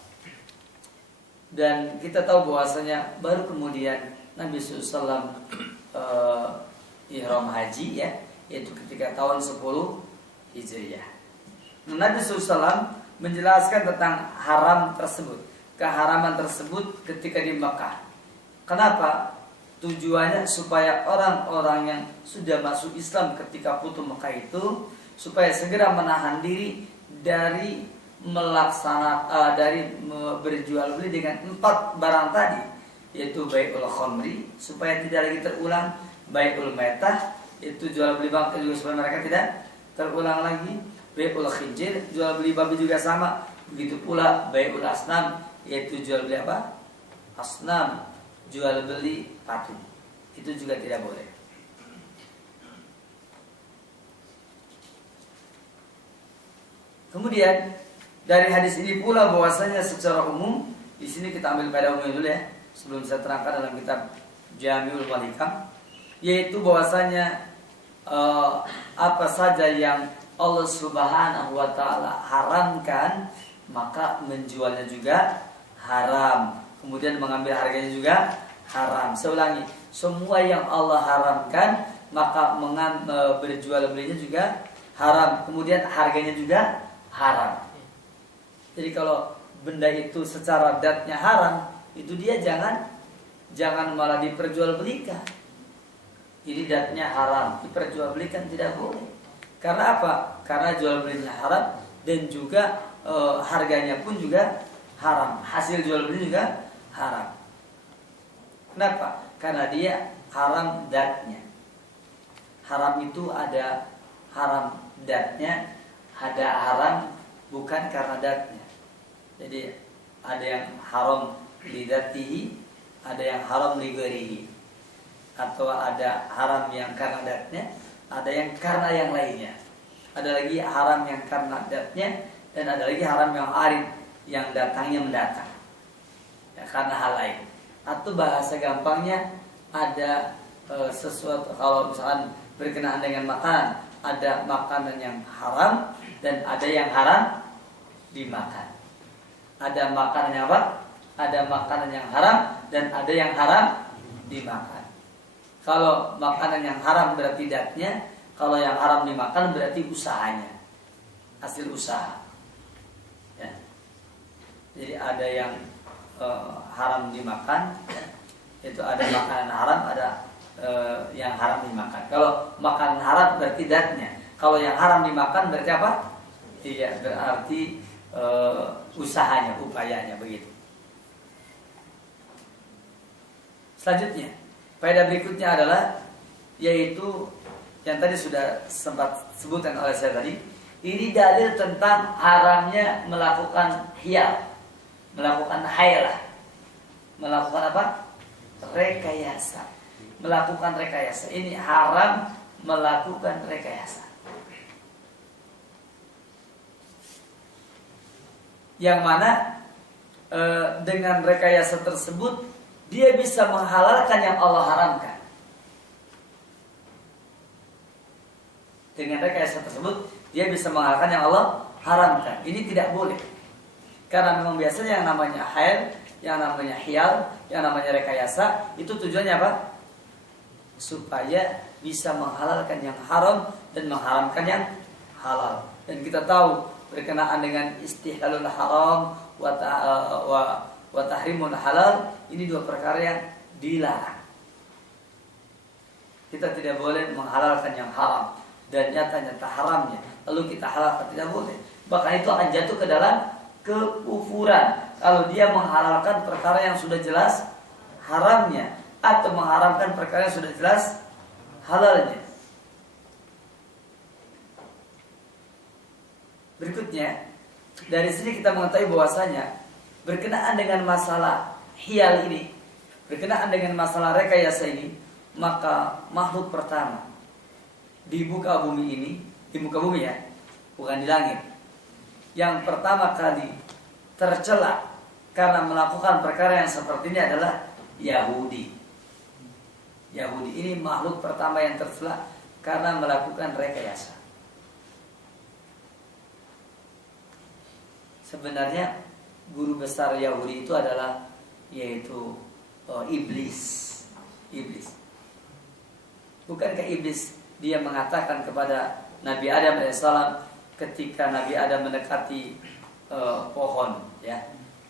Dan kita tahu bahwasanya baru kemudian Nabi SAW ihram haji ya, yaitu ketika tahun 10 Hijriah. Nabi SAW menjelaskan tentang haram tersebut, keharaman tersebut ketika di Mekah. Kenapa? Tujuannya supaya orang-orang yang sudah masuk Islam ketika putu Mekah itu supaya segera menahan diri dari dari berjual beli dengan 4 barang tadi, yaitu bai'ul khamri supaya tidak lagi terulang, bai'ul maitah itu jual beli bangkai juga supaya mereka tidak terulang lagi, bai'ul khinjir jual beli babi juga sama, begitu pula bai'ul asnam yaitu jual beli apa? Asnam, jual beli patung. Itu juga tidak boleh. Kemudian dari hadis ini pula bahwasanya secara umum, di sini kita ambil pada umum dulu ya, sebelum saya terangkan dalam kitab Jami'ul Hikam, yaitu bahwasanya apa saja yang Allah Subhanahu wa taala haramkan, maka menjualnya juga haram. Kemudian mengambil harganya juga haram. Saya ulangi, semua yang Allah haramkan, maka berjual belinya juga haram. Kemudian harganya juga haram. Jadi kalau benda itu secara datnya haram, itu dia jangan malah diperjualbelikan. Jadi datnya haram, diperjualbelikan tidak boleh. Karena apa? Karena jual belinya haram dan juga harganya pun juga haram. Hasil jual beli juga haram. Kenapa? Karena dia haram datnya. Haram itu ada haram datnya, ada haram bukan karena datnya. Jadi ada yang haram li datihi, ada yang haram li ghairihi. Atau ada haram yang karena datnya, ada yang karena yang lainnya. Ada lagi haram yang karena datnya, dan ada lagi haram yang arid, yang datangnya mendatang ya, karena hal lain. Atau bahasa gampangnya ada sesuatu, kalau misalkan berkenaan dengan makanan, ada makanan yang haram dan ada yang haram dimakan. Ada makanan yang apa? Ada makanan yang haram dan ada yang haram dimakan. Kalau makanan yang haram berarti datnya, kalau yang haram dimakan berarti usahanya, hasil usaha. Ya. Jadi ada yang haram dimakan, ya. Itu ada makanan haram, ada yang haram dimakan. Kalau makanan haram berarti datnya. Kalau yang haram dimakan berarti apa? Iya, berarti usahanya, upayanya begitu. Selanjutnya, faedah berikutnya adalah yaitu yang tadi sudah sempat sebutkan oleh saya tadi. Ini dalil tentang haramnya melakukan hiyal, melakukan hailah, melakukan apa? Rekayasa, melakukan rekayasa. Ini haram melakukan rekayasa. Yang mana dengan rekayasa tersebut dia bisa menghalalkan yang Allah haramkan. Dengan rekayasa tersebut dia bisa menghalalkan yang Allah haramkan. Ini tidak boleh. Karena memang biasanya yang namanya hail, yang namanya hiyal, yang namanya rekayasa, itu tujuannya apa? Supaya bisa menghalalkan yang haram dan mengharamkan yang halal. Dan kita tahu berkenaan dengan istihlalul haram wa tahrimul halal, ini dua perkara yang dilarang. Kita tidak boleh menghalalkan yang haram dan nyata-nyata haramnya lalu kita halalkan, tidak boleh. Bahkan itu akan jatuh ke dalam kekufuran kalau dia menghalalkan perkara yang sudah jelas haramnya atau mengharamkan perkara yang sudah jelas halalnya. Berikutnya, dari sini kita mengetahui bahwasanya berkenaan dengan masalah hiyal ini, berkenaan dengan masalah rekayasa ini, maka makhluk pertama di muka bumi ini, di muka bumi ya, bukan di langit, yang pertama kali tercela karena melakukan perkara yang seperti ini adalah Yahudi. Yahudi ini makhluk pertama yang tercela karena melakukan rekayasa. Sebenarnya guru besar Yahudi itu adalah yaitu iblis. Iblis. Bukankah iblis dia mengatakan kepada Nabi Adam AS ketika Nabi Adam mendekati pohon, ya,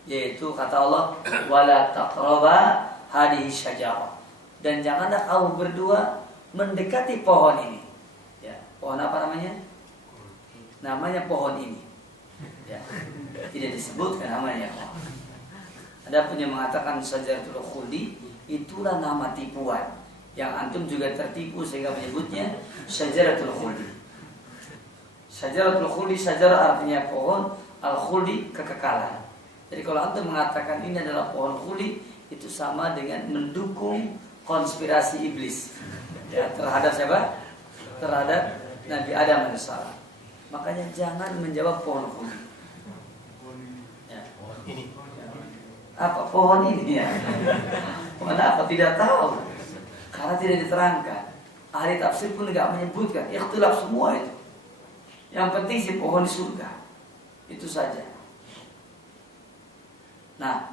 yaitu kata Allah, wala taqraba hadhihi syajarah, dan janganlah kamu berdua mendekati pohon ini. Ya, pohon apa namanya? Namanya pohon ini. Ya, tidak disebutkan namanya. Ada pun yang mengatakan syajaratul khuldi, itulah nama tipuan yang antum juga tertipu sehingga menyebutnya syajaratul khuldi. Syajaratul khuldi, syajarah artinya pohon, al-khuldi kekekalan. Jadi kalau antum mengatakan ini adalah pohon khuldi, itu sama dengan mendukung konspirasi iblis, ya, terhadap siapa? Terhadap Nabi Adam AS. Makanya jangan menjawab pohon kurma. Ya. Ini. Apa pohon ini ya? Pohon apa? Tidak tahu. Karena tidak diterangkan. Ahli tafsir pun tidak menyebutkan. Ikhtilaf semua itu. Yang penting si pohon di surga. Itu saja. Nah,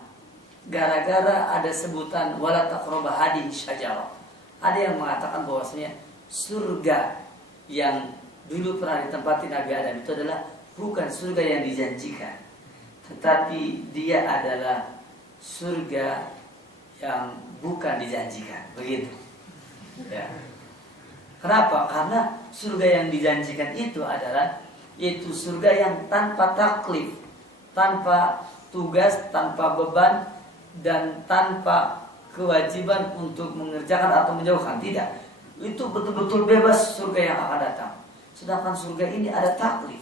gara-gara ada sebutan wala taqraba hadhihi syajarah. Ada yang mengatakan bahwasanya surga yang dulu pernah ditempati Nabi Adam itu adalah bukan surga yang dijanjikan, tetapi dia adalah surga yang bukan dijanjikan, begitu. Ya. Kenapa? Karena surga yang dijanjikan itu adalah surga yang tanpa taklif, tanpa tugas, tanpa beban, dan tanpa kewajiban untuk mengerjakan atau menjauhkan. Tidak. Itu betul-betul bebas surga yang akan datang. Sedangkan surga ini ada taklif.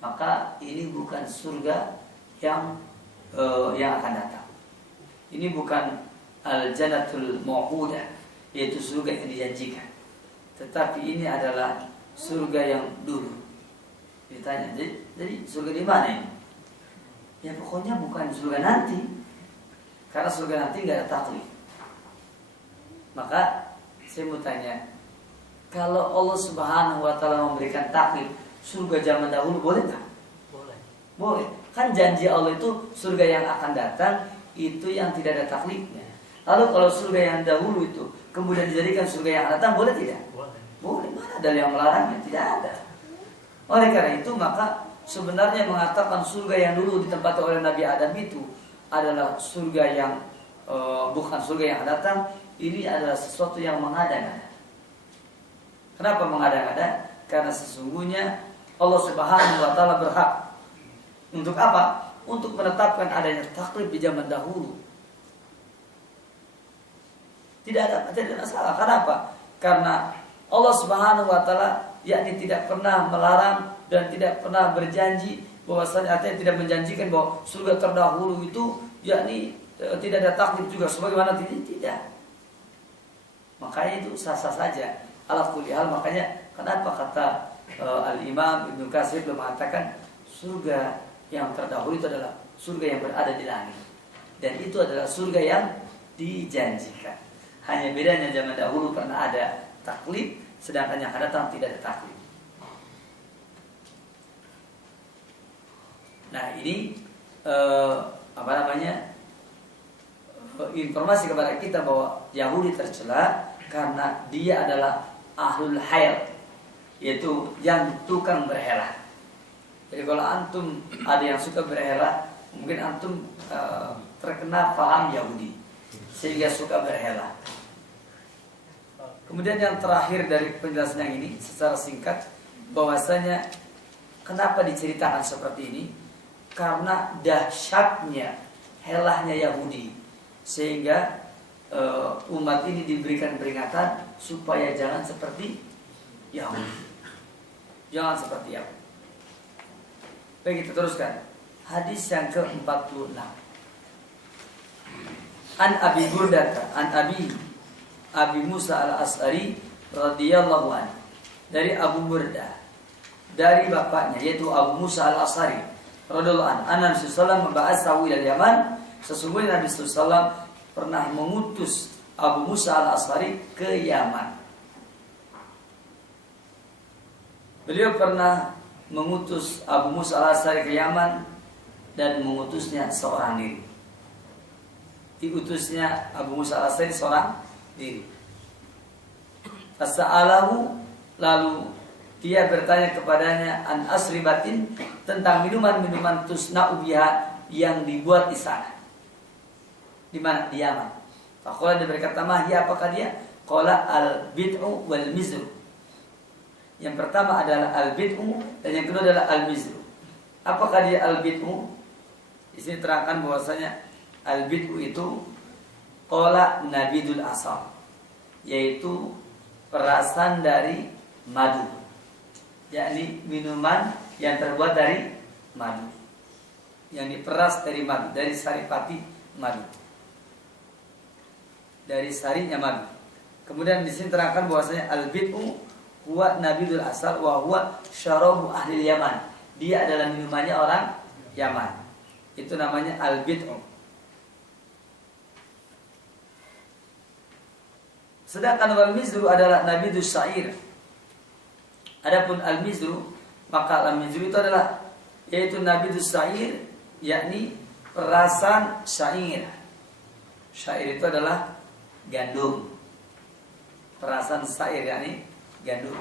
Maka ini bukan surga yang akan datang. Ini bukan al-jannatul mau'udah, yaitu surga yang dijanjikan. Tetapi ini adalah surga yang dulu. Ditanya, jadi surga di mana ini? Ya pokoknya bukan surga nanti. Karena surga nanti nggak ada taklif. Maka saya mau tanya, kalau Allah Subhanahu wa taala memberikan taklif surga zaman dahulu boleh nggak? Boleh. Boleh. Kan janji Allah itu surga yang akan datang itu yang tidak ada taklifnya. Lalu kalau surga yang dahulu itu kemudian dijadikan surga yang akan datang, boleh tidak? Boleh. Boleh. Mana ada yang melarangnya? Tidak ada. Oleh karena itu maka sebenarnya mengatakan surga yang dulu ditempati oleh Nabi Adam itu adalah surga yang bukan surga yang akan datang. Ini adalah sesuatu yang mengada-ngada. Kenapa mengada-ngada? Karena sesungguhnya Allah Subhanahu wa taala berhak untuk apa? Untuk menetapkan adanya taklif di zaman dahulu. Tidak ada masalah. Kenapa? Karena Allah Subhanahu wa taala yakni tidak pernah melarang dan tidak pernah berjanji bahwasanya, artinya tidak menjanjikan bahwa surga terdahulu itu yakni tidak ada taklif juga sebagaimana tidak. Makanya itu sah-sah saja. Ala kulli hal, makanya kenapa kata Al-Imam Ibnu Katsir mengatakan surga yang terdahulu itu adalah surga yang berada di langit. Dan itu adalah surga yang dijanjikan. Hanya bedanya zaman dahulu pernah ada taklif, sedangkan yang akan datang tidak ada taklif. Nah ini informasi kepada kita bahwa Yahudi tercela karena dia adalah ahlul hayal, yaitu yang tukang berhala. Jadi kalau antum ada yang suka berhala, mungkin antum terkena paham Yahudi sehingga suka berhala. Kemudian yang terakhir dari penjelasan yang ini secara singkat, bahwasanya kenapa diceritakan seperti ini? Karena dahsyatnya helahnya Yahudi, sehingga umat ini diberikan peringatan supaya jangan seperti Yahudi. Jangan seperti Yahudi. Baik, kita teruskan. Hadis yang ke-46. An Abi Burdah, an Abi Musa al-As'ari radhiyallahu anhu. Dari Abu Burdah, dari bapaknya yaitu Abu Musa al-As'ari radhiyallahu anhu. Anna Nabi sallallahu memba'atsahu ila Yaman. Sesungguhnya Nabi sallallahu pernah mengutus Abu Musa al-As'ari ke Yaman. Beliau pernah mengutus Abu Musa al-As'ari ke Yaman dan mengutusnya seorang diri. Diutusnya Abu Musa al-As'ari seorang diri. Fasa'alahu, lalu dia bertanya kepadanya an asribatin, tentang minuman-minuman tusna'u biha yang dibuat di sana. Di mana? Di Yaman. Faqala, dia berkata, "Mahya, apakah dia?" Qala al-bid'u wal mizru. Yang pertama adalah al-bid'u dan yang kedua adalah al-mizru. Apakah dia al-bid'u? Di sini terangkan bahwasanya al-bid'u itu qala nabidul asal, yaitu perasan dari madu. Yakni minuman yang terbuat dari madu. Yang diperas dari madu, dari saripati madu. Dari sarinya madu. Kemudian di sini terangkan bahwasanya al-bid'u huwa nabidul asal wa huwa syarabu ahli Yaman. Dia adalah minumannya orang Yaman. Itu namanya al-bid'u. Sedangkan al-mizru adalah nabidus syair. Adapun al-mizru, maka al-mizru itu adalah yaitu nabidus syair, yakni perasan syair. Syair itu adalah gandum. Perasan syair yakni gandum.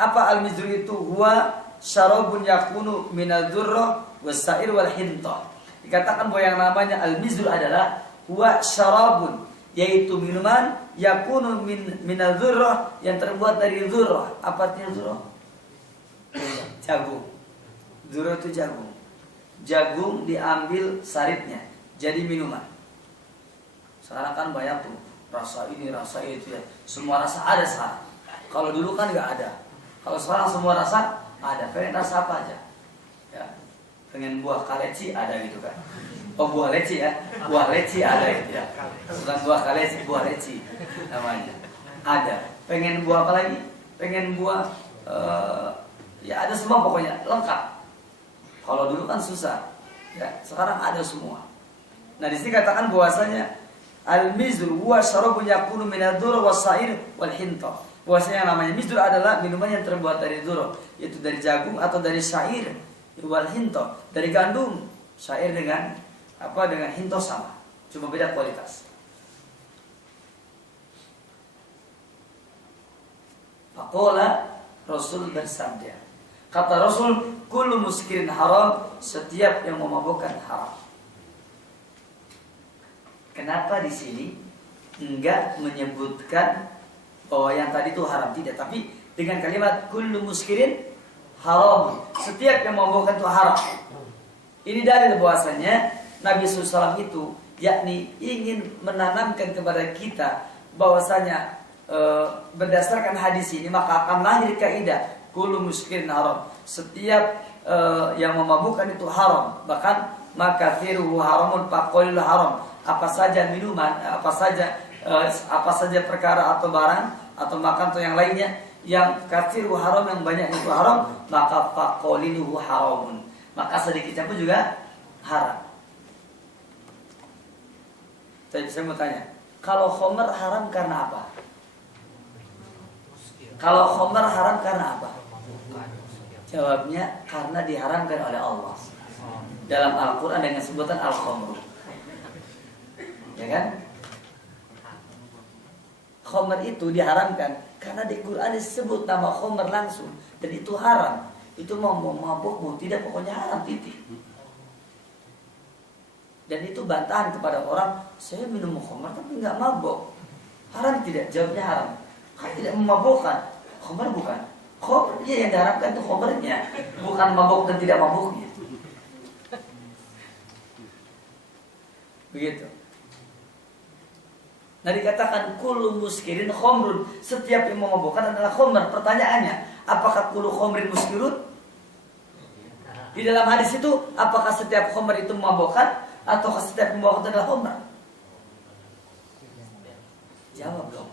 Apa al-mizru itu? Huwa syarabun yakunu minal dzurrah was-sa'ir wal hintah. Dikatakan bahwa yang namanya al-mizru adalah huwa syarabun, yaitu minuman yakunu minal dzurrah, yang terbuat dari dzurrah. Apa artinya dzurrah? Jagung. Dzurrah itu jagung. Jagung diambil saritnya jadi minuman. Sekarang kan banyak tuh rasa ini, rasa itu ya. Semua rasa ada sekarang. Kalau dulu kan nggak ada. Kalau sekarang semua rasa ada. Pengen rasa apa aja? Ya. Pengen buah kaleci ada gitu kan. Oh, buah leci ya. Buah leci ada gitu ya. Bukan buah kaleci, buah leci namanya. Ada. Pengen buah apa lagi? Pengen buah ya ada semua pokoknya lengkap. Kalau dulu kan susah. Ya, sekarang ada semua. Nah, di sini katakan bahwasanya al-mizru huwa syarabun yakunu min ad-dzurr was-sa'ir wal hintah. Bahwasanya yang namanya mizru adalah minuman yang terbuat dari dzurr, yaitu dari jagung atau dari syair, wal hintah, dari gandum. Syair dengan apa? Dengan hintah sama, cuma beda kualitas. Faqala, Rasul bersabda. Kata Rasul, kullu muskirin haram, setiap yang memabukkan haram. Kenapa di sini enggak menyebutkan bahwa yang tadi itu haram? Tidak, tapi dengan kalimat kullu muskirin haram, setiap yang memabukkan itu haram. Ini dalil bahwasanya Nabi SAW itu yakni ingin menanamkan kepada kita bahwasanya berdasarkan hadis ini maka akan lahir kaidah kullu muskirin haram, setiap yang memabukkan itu haram. Bahkan maka thiruhu haramun faqalil haram, apa saja minuman, apa saja perkara atau barang atau makan atau yang lainnya yang kathiru haram, yang banyak itu haram, maka faqaliluhu haramun, maka sedikitnya pun juga haram. Saya mau tanya, kalau khamr haram karena apa? Kalau khamr haram karena apa? Jawabnya karena diharamkan oleh Allah dalam Al-Quran dengan sebutan al-khamr. Ya kan? Khamr itu diharamkan karena di Quran disebut nama khamr langsung, dan itu haram. Itu mau mabuk mau tidak, pokoknya haram, titik. Dan itu bantahan kepada orang, saya minum khamr tapi nggak mabuk. Haram tidak? Jawabnya haram. Kan tidak memabukkan. Khamr bukan. Khamr dia yang diharamkan itu khamrnya, bukan mabuk dan tidak mabuknya. Begitu. Nah, dikatakan kullu muskirin khamrun, setiap yang memabukkan adalah khamr. Pertanyaannya, apakah kullu khamrin muskirun? Di dalam hadis itu, apakah setiap khamr itu memabukkan atau setiap memabukkan adalah khamr? Jawab dong.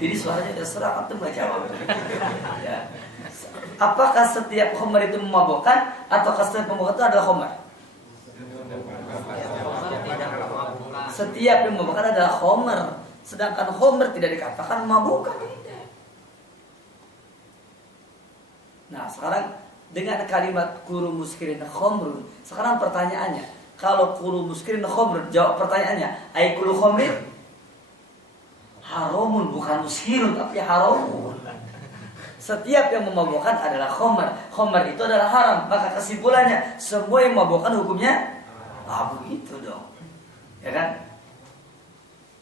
Jadi suaranya udah serak, atau nggak jawab? Ya. Apakah setiap khamr itu memabukkan atau setiap memabukkan itu adalah khamr? Setiap yang memabukkan adalah khamr, sedangkan khamr tidak dikatakan memabukkan. Nah, sekarang dengan kalimat kullu muskirin khamrun, sekarang pertanyaannya, kalau kullu muskirin khamrun, jawab pertanyaannya, ai kullu khamrin haramun, bukan muskirun tapi haramun. Setiap yang memabukkan adalah khamr. Khamr itu adalah haram, maka kesimpulannya semua yang memabukkan hukumnya begitu dong. Ya kan?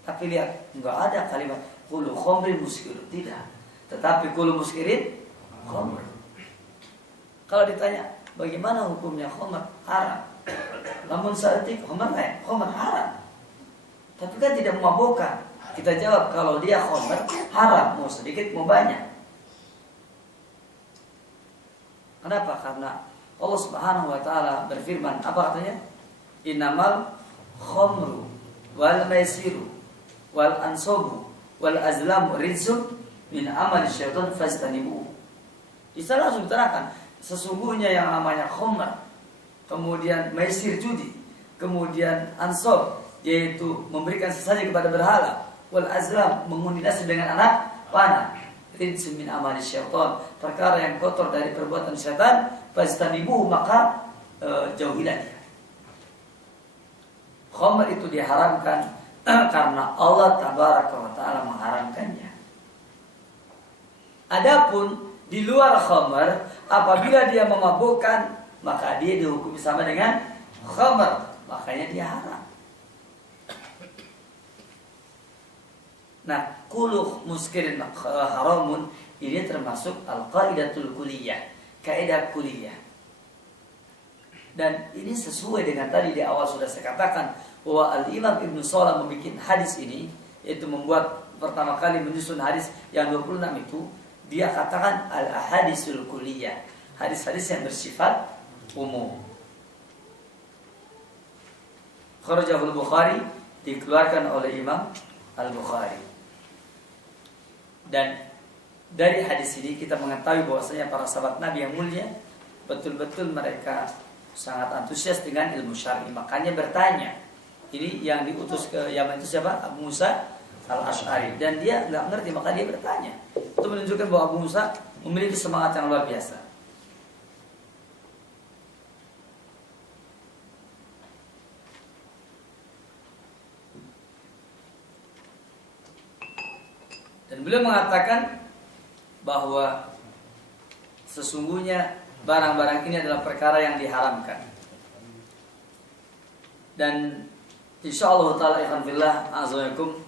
Tapi lihat, enggak ada kalimat kullu khamrin muskirun, tidak. Tetapi kullu muskirin khamr. Kalau ditanya, bagaimana hukumnya khamr? Haram. Namun seetik khamr lain, khamr haram. Tapi kan tidak memabukkan. Kita jawab, kalau dia khamr haram, mau sedikit mau banyak. Kenapa? Karena Allah Subhanahu wa taala berfirman, apa katanya? Innamal khamru wal maisiru wal ansabu wal azlam rizqun min amal syaitan fastanibu. Di sana langsung diterangkan sesungguhnya yang namanya khamr, kemudian maisir judi, kemudian ansab yaitu memberikan sesaji kepada berhala, wal azlam mengundi nasib dengan anak panah, rizqun min amal syaitan, perkara yang kotor dari perbuatan syaitan, fastanibu maka jauhilah dia. Khamr itu diharamkan karena Allah tabaraka wa taala mengharamkannya. Adapun di luar khamr, apabila dia memabukkan, maka dia dihukumi sama dengan khamr, makanya dia haram. Nah, kullu muskirin haramun ini termasuk al-qaidatul kulliyah, kaidah kuliah. Dan ini sesuai dengan tadi di awal sudah saya katakan bahwa Al-Imam Ibnu Salah membuat hadis ini, yaitu membuat pertama kali menyusun hadis yang 26 itu, dia katakan al-ahadisul kulliyah, hadis-hadis yang bersifat umum. Kharajahul Bukhari, dikeluarkan oleh Imam Al-Bukhari. Dan dari hadis ini kita mengetahui bahwasanya para sahabat Nabi yang mulia betul-betul mereka sangat antusias dengan ilmu syar'i, makanya bertanya. Ini yang diutus ke Yaman itu siapa? Abu Musa Al-Asy'ari, dan dia nggak ngerti maka dia bertanya. Itu menunjukkan bahwa Abu Musa memiliki semangat yang luar biasa. Dan beliau mengatakan bahwa sesungguhnya barang-barang ini adalah perkara yang diharamkan. Dan insyaallah taala ikhwan fillah azawakum,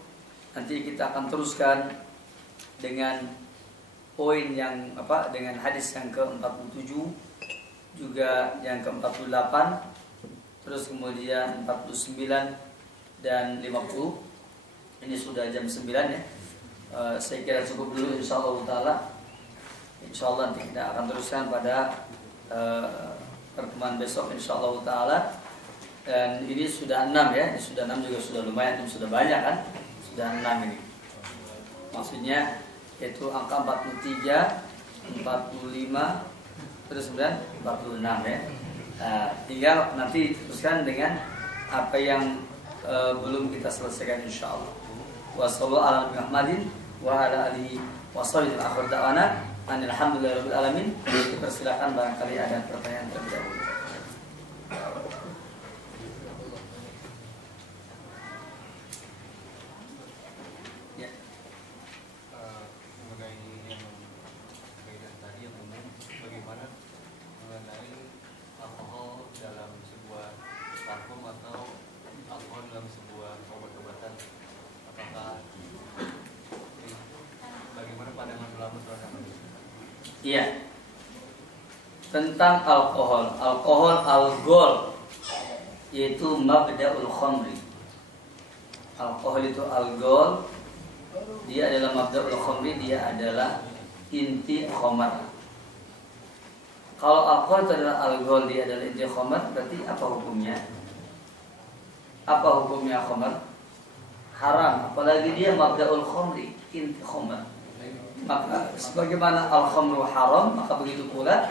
nanti kita akan teruskan dengan poin yang dengan hadis yang ke-47, juga yang ke-48, terus kemudian 49 dan 50. Ini sudah jam 9 ya. Saya kira cukup dulu insyaallah taala. Insyaallah nanti kita akan teruskan pada pertemuan besok insyaallah taala. Dan ini sudah 6 ya. Ini sudah 6 juga sudah lumayan, sudah banyak kan? Sudah 6 ini. Maksudnya yaitu angka 43, 45, terus kemudian 46 ya. Tinggal nanti teruskan dengan apa yang belum kita selesaikan insyaallah. Wassallallahu ala Muhammadin wa ala alihi washabihi akhir da'wana alhamdulillahirabbil alamin. Dipersilakan barangkali ada pertanyaan terlebih dahulu. Ya. Mengenai yang kaidah tadi yang umum, bagaimana mengenai alkohol dalam sebuah parfum atau alkohol dalam sebuah obat-obatan, apakah bagaimana pandangan ulama terhadap itu? Iya. Tentang alkohol, algol yaitu mabda'ul khamri. Alkohol itu algol, dia adalah mabda'ul khamri, dia adalah inti khamar. Kalau alkohol itu adalah algol, dia adalah inti khamar, berarti apa hukumnya? Apa hukumnya khamar? Haram, apalagi dia mabda'ul khamri, inti khamar. Maka sebagaimana al-khamru haram, maka begitu pula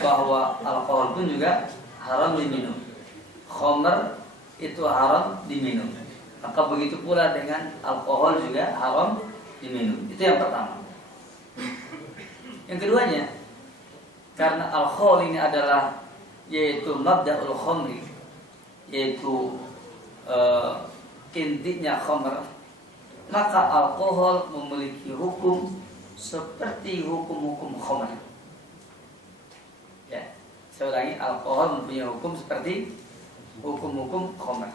bahwa alkohol pun juga haram diminum. Khamr itu haram diminum. Maka begitu pula dengan alkohol juga haram diminum. Itu yang pertama. Yang keduanya, karena alkohol ini adalah yaitu mabda'ul khamri, yaitu intinya khamr, maka alkohol memiliki hukum seperti hukum-hukum khamr. Ya, saya ulangi, alkohol mempunyai hukum seperti hukum-hukum khamr.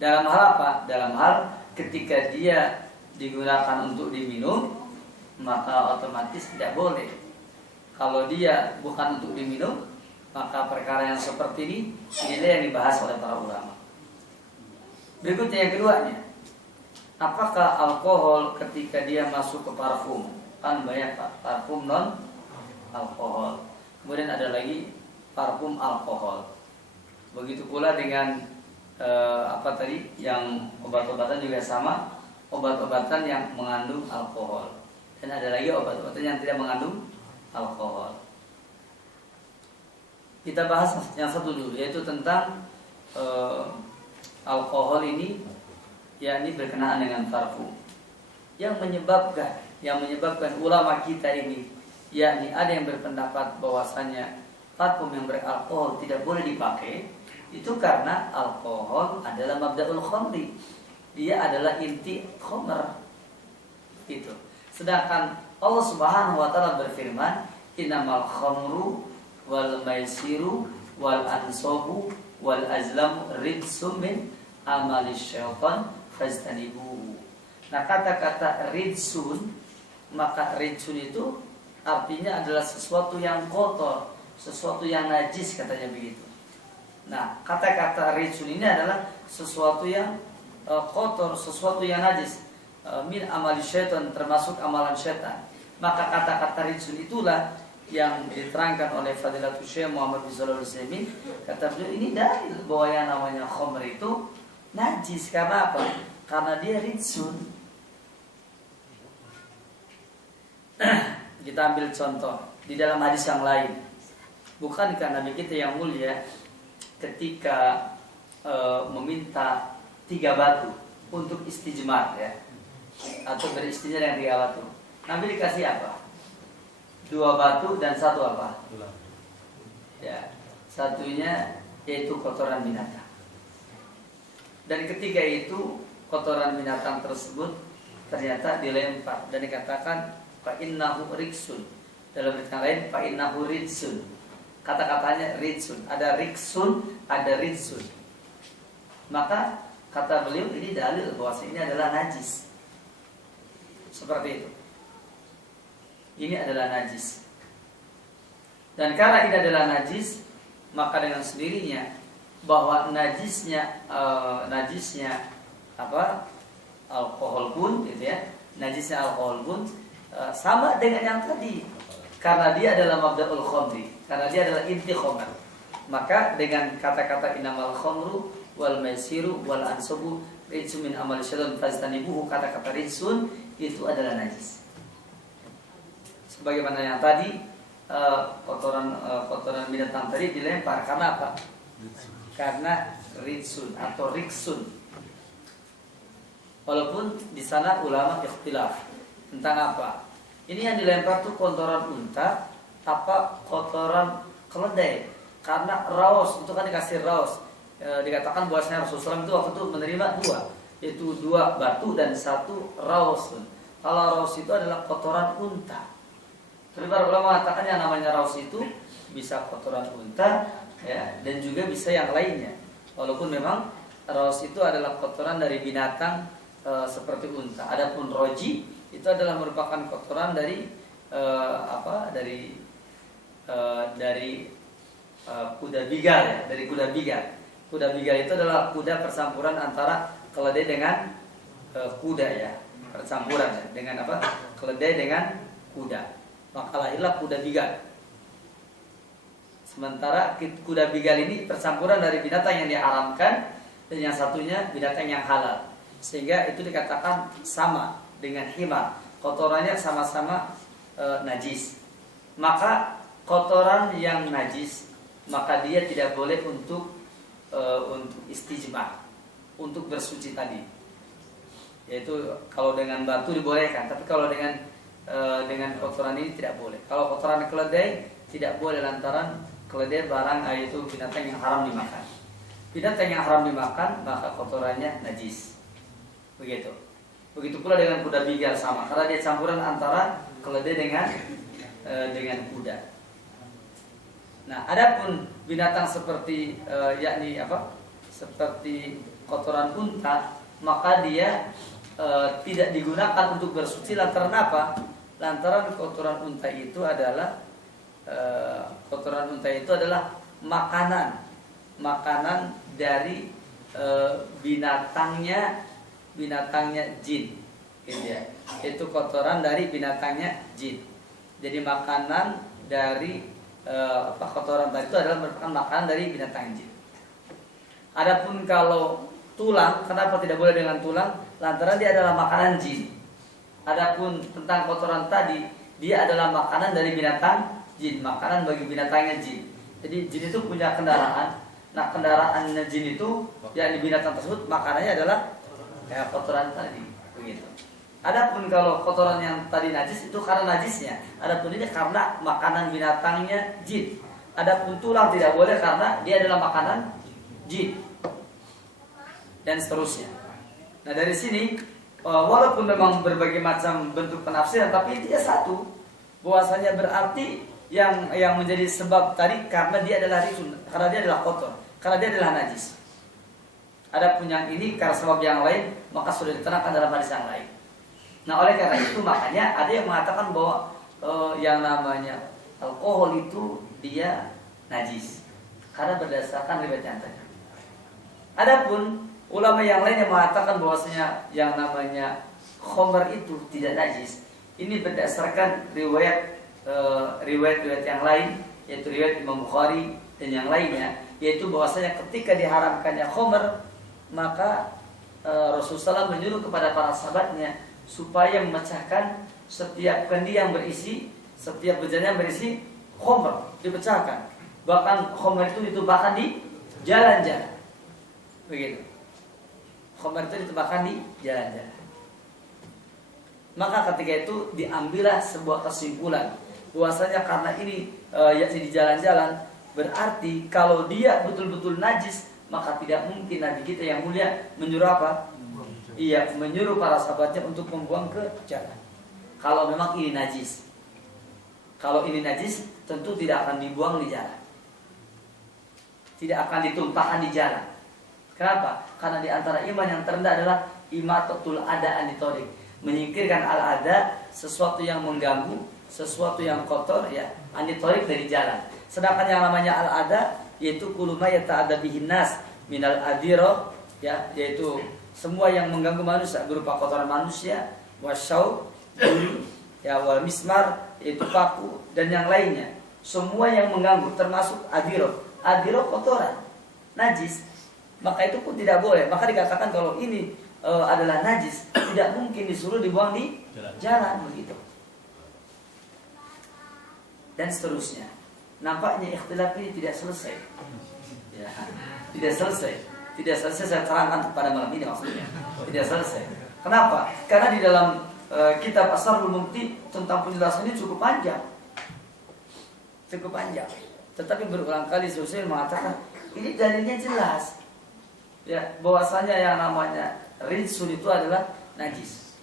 Dalam hal apa? Dalam hal ketika dia digunakan untuk diminum, maka otomatis tidak boleh. Kalau dia bukan untuk diminum, maka perkara yang seperti ini tidak yang dibahas oleh para ulama. Berikutnya yang keduanya, apakah alkohol ketika dia masuk ke parfum? Kan banyak parfum non alkohol. Kemudian ada lagi parfum alkohol. Begitu pula dengan apa tadi yang obat-obatan juga sama. obat-obatan yang mengandung alkohol, dan ada lagi obat-obatan yang tidak mengandung alkohol. Kita bahas yang satu dulu, yaitu tentang alkohol ini, yakni berkenaan dengan parfum. Yang menyebabkan ulama kita ini, yakni ada yang berpendapat bahwasanya parfum yang beralkohol tidak boleh dipakai, itu karena alkohol adalah mabda'ul khamri. Dia adalah inti khamr. Itu. Sedangkan Allah Subhanahu wa taala berfirman, "Innamal khamru wal maisiru wal ansabu wal azlam rijsum min amali syaitan fajtanibuhu." Nah, kata-kata rijsun, maka rijsun itu artinya adalah sesuatu yang kotor, sesuatu yang najis, katanya begitu. Nah, kata-kata rijsun ini adalah sesuatu yang kotor, sesuatu yang najis, min amali syaitan, termasuk amalan syaitan. Maka kata-kata rijsun itulah yang diterangkan oleh Fadilatul Syekh Muhammad bin Shalih Al-Utsaimin. Kata beliau, ini dalil bahwa yang namanya khamr itu najis. Karena apa? Karena dia rijsun. Kita ambil contoh di dalam hadis yang lain. Bukankah Nabi kita yang mulia ketika meminta 3 batu untuk istijmar, ya, atau beristinja dengan 3 batu, Nabi dikasih apa? 2 batu dan 1 apa? Ya, satunya yaitu kotoran binatang. Dan ketika itu kotoran binatang tersebut ternyata dilempar dan dikatakan fa innahu riksun. Dalam berita lain fa innahu ridsun. Kata-katanya ridsun, ada riksun, ada ridsun. Maka kata beliau, ini dalil bahwa ini adalah najis. Seperti itu. Ini adalah najis. Dan karena ini adalah najis, maka dengan sendirinya bahwa najisnya alkohol pun, gitu ya, najisnya alkohol pun sama dengan yang tadi, karena dia adalah mabda'ul khamri, karena dia adalah inti khamr. Maka dengan kata-kata innamal khamru wal maisiru wal ansabu rijsun min amali syaitan fajtanibuhu, kata-kata rijsun itu adalah najis. Sebagaimana yang tadi, kotoran binatang tadi dilempar karena apa? Karena rijsun atau riksun. Walaupun di sana ulama ikhtilaf tentang apa. Ini yang dilempar tuh kotoran unta apa kotoran keledai? Karena raus itu kan dikasih raus. Dikatakan bahwasanya Rasulullah itu waktu itu menerima 2, yaitu 2 batu dan 1 raus. Kalau raus itu adalah kotoran unta. Tapi para ulama mengatakan yang namanya raus itu bisa kotoran unta, ya, dan juga bisa yang lainnya. Walaupun memang raus itu adalah kotoran dari binatang seperti unta. Adapun roji itu adalah merupakan kotoran dari kuda bigal, ya, dari kuda bigal. Kuda bigal itu adalah kuda percampuran antara keledai dengan kuda, ya, percampuran, ya, dengan apa? Keledai dengan kuda. Maka lahirlah kuda bigal. Sementara kuda bigal ini percampuran dari binatang yang diharamkan dan yang satunya binatang yang halal, sehingga itu dikatakan sama dengan himar, kotorannya sama-sama najis. Maka kotoran yang najis, maka dia tidak boleh untuk istijmar, untuk bersuci tadi. Yaitu kalau dengan batu dibolehkan, tapi kalau dengan kotoran ini tidak boleh. Kalau kotoran keledai tidak boleh, lantaran keledai barang yaitu binatang yang haram dimakan. Binatang yang haram dimakan maka kotorannya najis. Begitu. Begitu pula dengan kuda bigal sama, karena dia campuran antara keledai dengan kuda. Nah, adapun binatang seperti seperti kotoran unta, maka dia tidak digunakan untuk bersuci. Lantaran apa? Lantaran kotoran unta itu adalah makanan dari binatangnya jin, gitu ya. Itu kotoran dari binatangnya jin. Jadi makanan dari kotoran tadi itu adalah merupakan makanan dari binatang jin. Adapun kalau tulang, kenapa tidak boleh dengan tulang? lantaran dia adalah makanan jin. Adapun tentang kotoran tadi, dia adalah makanan dari binatang jin, makanan bagi binatangnya jin. Jadi jin itu punya kendaraan. Nah, kendaraan jin itu yang di binatang tersebut makanannya adalah ya kotoran tadi, begitu. Adapun kalau kotoran yang tadi najis itu karena najisnya, adapun ini karena makanan binatangnya jin. Adapun tulang tidak boleh karena dia adalah makanan jin. Dan seterusnya. Nah, dari sini walaupun memang berbagai macam bentuk penafsiran, tapi dia satu, bahwasanya berarti yang menjadi sebab tadi karena dia adalah rizun, karena dia adalah kotor, karena dia adalah najis. Adapun yang ini karena sebab yang lain, maka sudah diterangkan dalam hadis yang lain. Nah, oleh karena itu makanya ada yang mengatakan bahwa yang namanya alkohol itu dia najis karena berdasarkan riwayat yang tadi. Adapun ulama yang lain yang mengatakan bahwasanya yang namanya khamr itu tidak najis, ini berdasarkan riwayat yang lain, yaitu riwayat Imam Bukhari dan yang lainnya, yaitu bahwasanya ketika diharamkannya khamr, maka Rasulullah SAW menyuruh kepada para sahabatnya supaya memecahkan setiap kendi yang berisi, setiap bejana yang berisi khamr, dipecahkan. Bahkan khamr itu ditumpahkan di jalan-jalan. Begitu. Khamr itu ditumpahkan di jalan-jalan. Maka ketika itu diambillah sebuah kesimpulan bahwasanya karena ini yakni di jalan-jalan, berarti kalau dia betul-betul najis, maka tidak mungkin Nabi kita yang mulia menyuruh apa? Iya, menyuruh para sahabatnya untuk membuang ke jalan. Kalau memang ini najis. Kalau ini najis, tentu tidak akan dibuang di jalan. Tidak akan ditumpahkan di jalan. Kenapa? Karena di antara iman yang terendah adalah imatatul ada anitorik, menyingkirkan al-ada, sesuatu yang mengganggu, sesuatu yang kotor, ya, anitorik dari jalan. Sedangkan yang namanya al-ada yaitu kuluma yata'adda bihin nas minal adiro, ya, yaitu semua yang mengganggu manusia berupa kotoran manusia, wasyau, ya, wal mismar, yaitu paku dan yang lainnya. Semua yang mengganggu termasuk adiro. Adiro kotoran, najis. Maka itu pun tidak boleh. Maka dikatakan kalau ini adalah najis, tidak mungkin disuruh dibuang di jalan begitu. Dan seterusnya. Nampaknya ikhtilaf ini tidak selesai. Ya, tidak selesai. Tidak selesai saya terangkan pada malam ini maksudnya. Tidak selesai. Kenapa? Karena di dalam kitab Asharul Mumti tentang penjelasan ini cukup panjang. Cukup panjang. Tetapi berulang kali Syaikhul mengatakan ini dalilnya jelas. Ya, bahwasanya yang namanya ridsun itu adalah najis.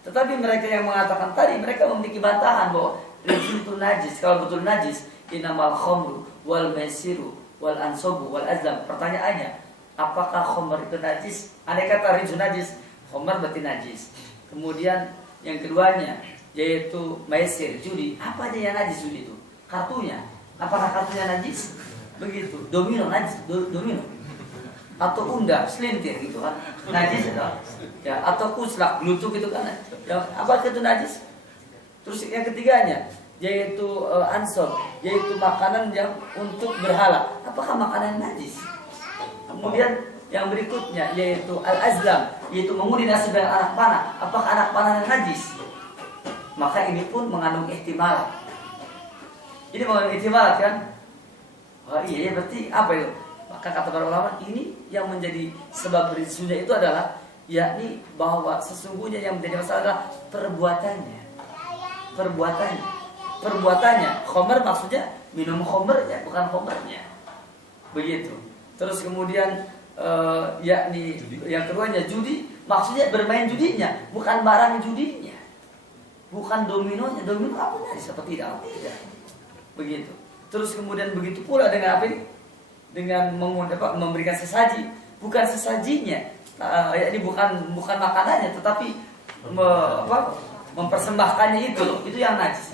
Tetapi mereka yang mengatakan tadi, mereka memiliki bantahan bahwa ridsun itu najis. Kalau betul najis, innamal khamru wal maisiru wal ansobu wal azlam. Pertanyaannya, apakah khamr itu najis? Andai kata ridsun najis, khamr berarti najis. Kemudian yang keduanya yaitu maisir, judi. Apa aja yang najis judi itu? Kartunya. Apakah kartunya najis? Begitu. Domino najis, domino. Atau undang, selintir gitu kan, najis ya, atau kuslak, gelutuk gitu kan, ya, apa itu najis? Terus yang ketiganya yaitu ansob, yaitu makanan yang untuk berhala, apakah makanan najis? Kemudian yang berikutnya yaitu al-azlam, yaitu mengundi nasi dengan anak panah, apakah anak panah yang najis? Maka ini pun mengandung ihtimal. Ini mengandung ihtimal kan? Oh iya, berarti apa itu? Maka kata para ulama, ini yang menjadi sebab ridsunya itu adalah yakni bahwa sesungguhnya yang menjadi masalah adalah perbuatannya. Perbuatannya. Khamr maksudnya minum khamrnya, bukan khamrnya. Begitu. Terus kemudian yakni yang keduanya judi, maksudnya bermain judinya, bukan barang judinya. Bukan dominonya. Domino apa najis seperti tidak? Tidak. Begitu. Terus kemudian begitu pula dengan apa ini? Dengan memberikan sesaji, bukan sesajinya, ini bukan makanannya, tetapi mempersembahkannya itu yang najis,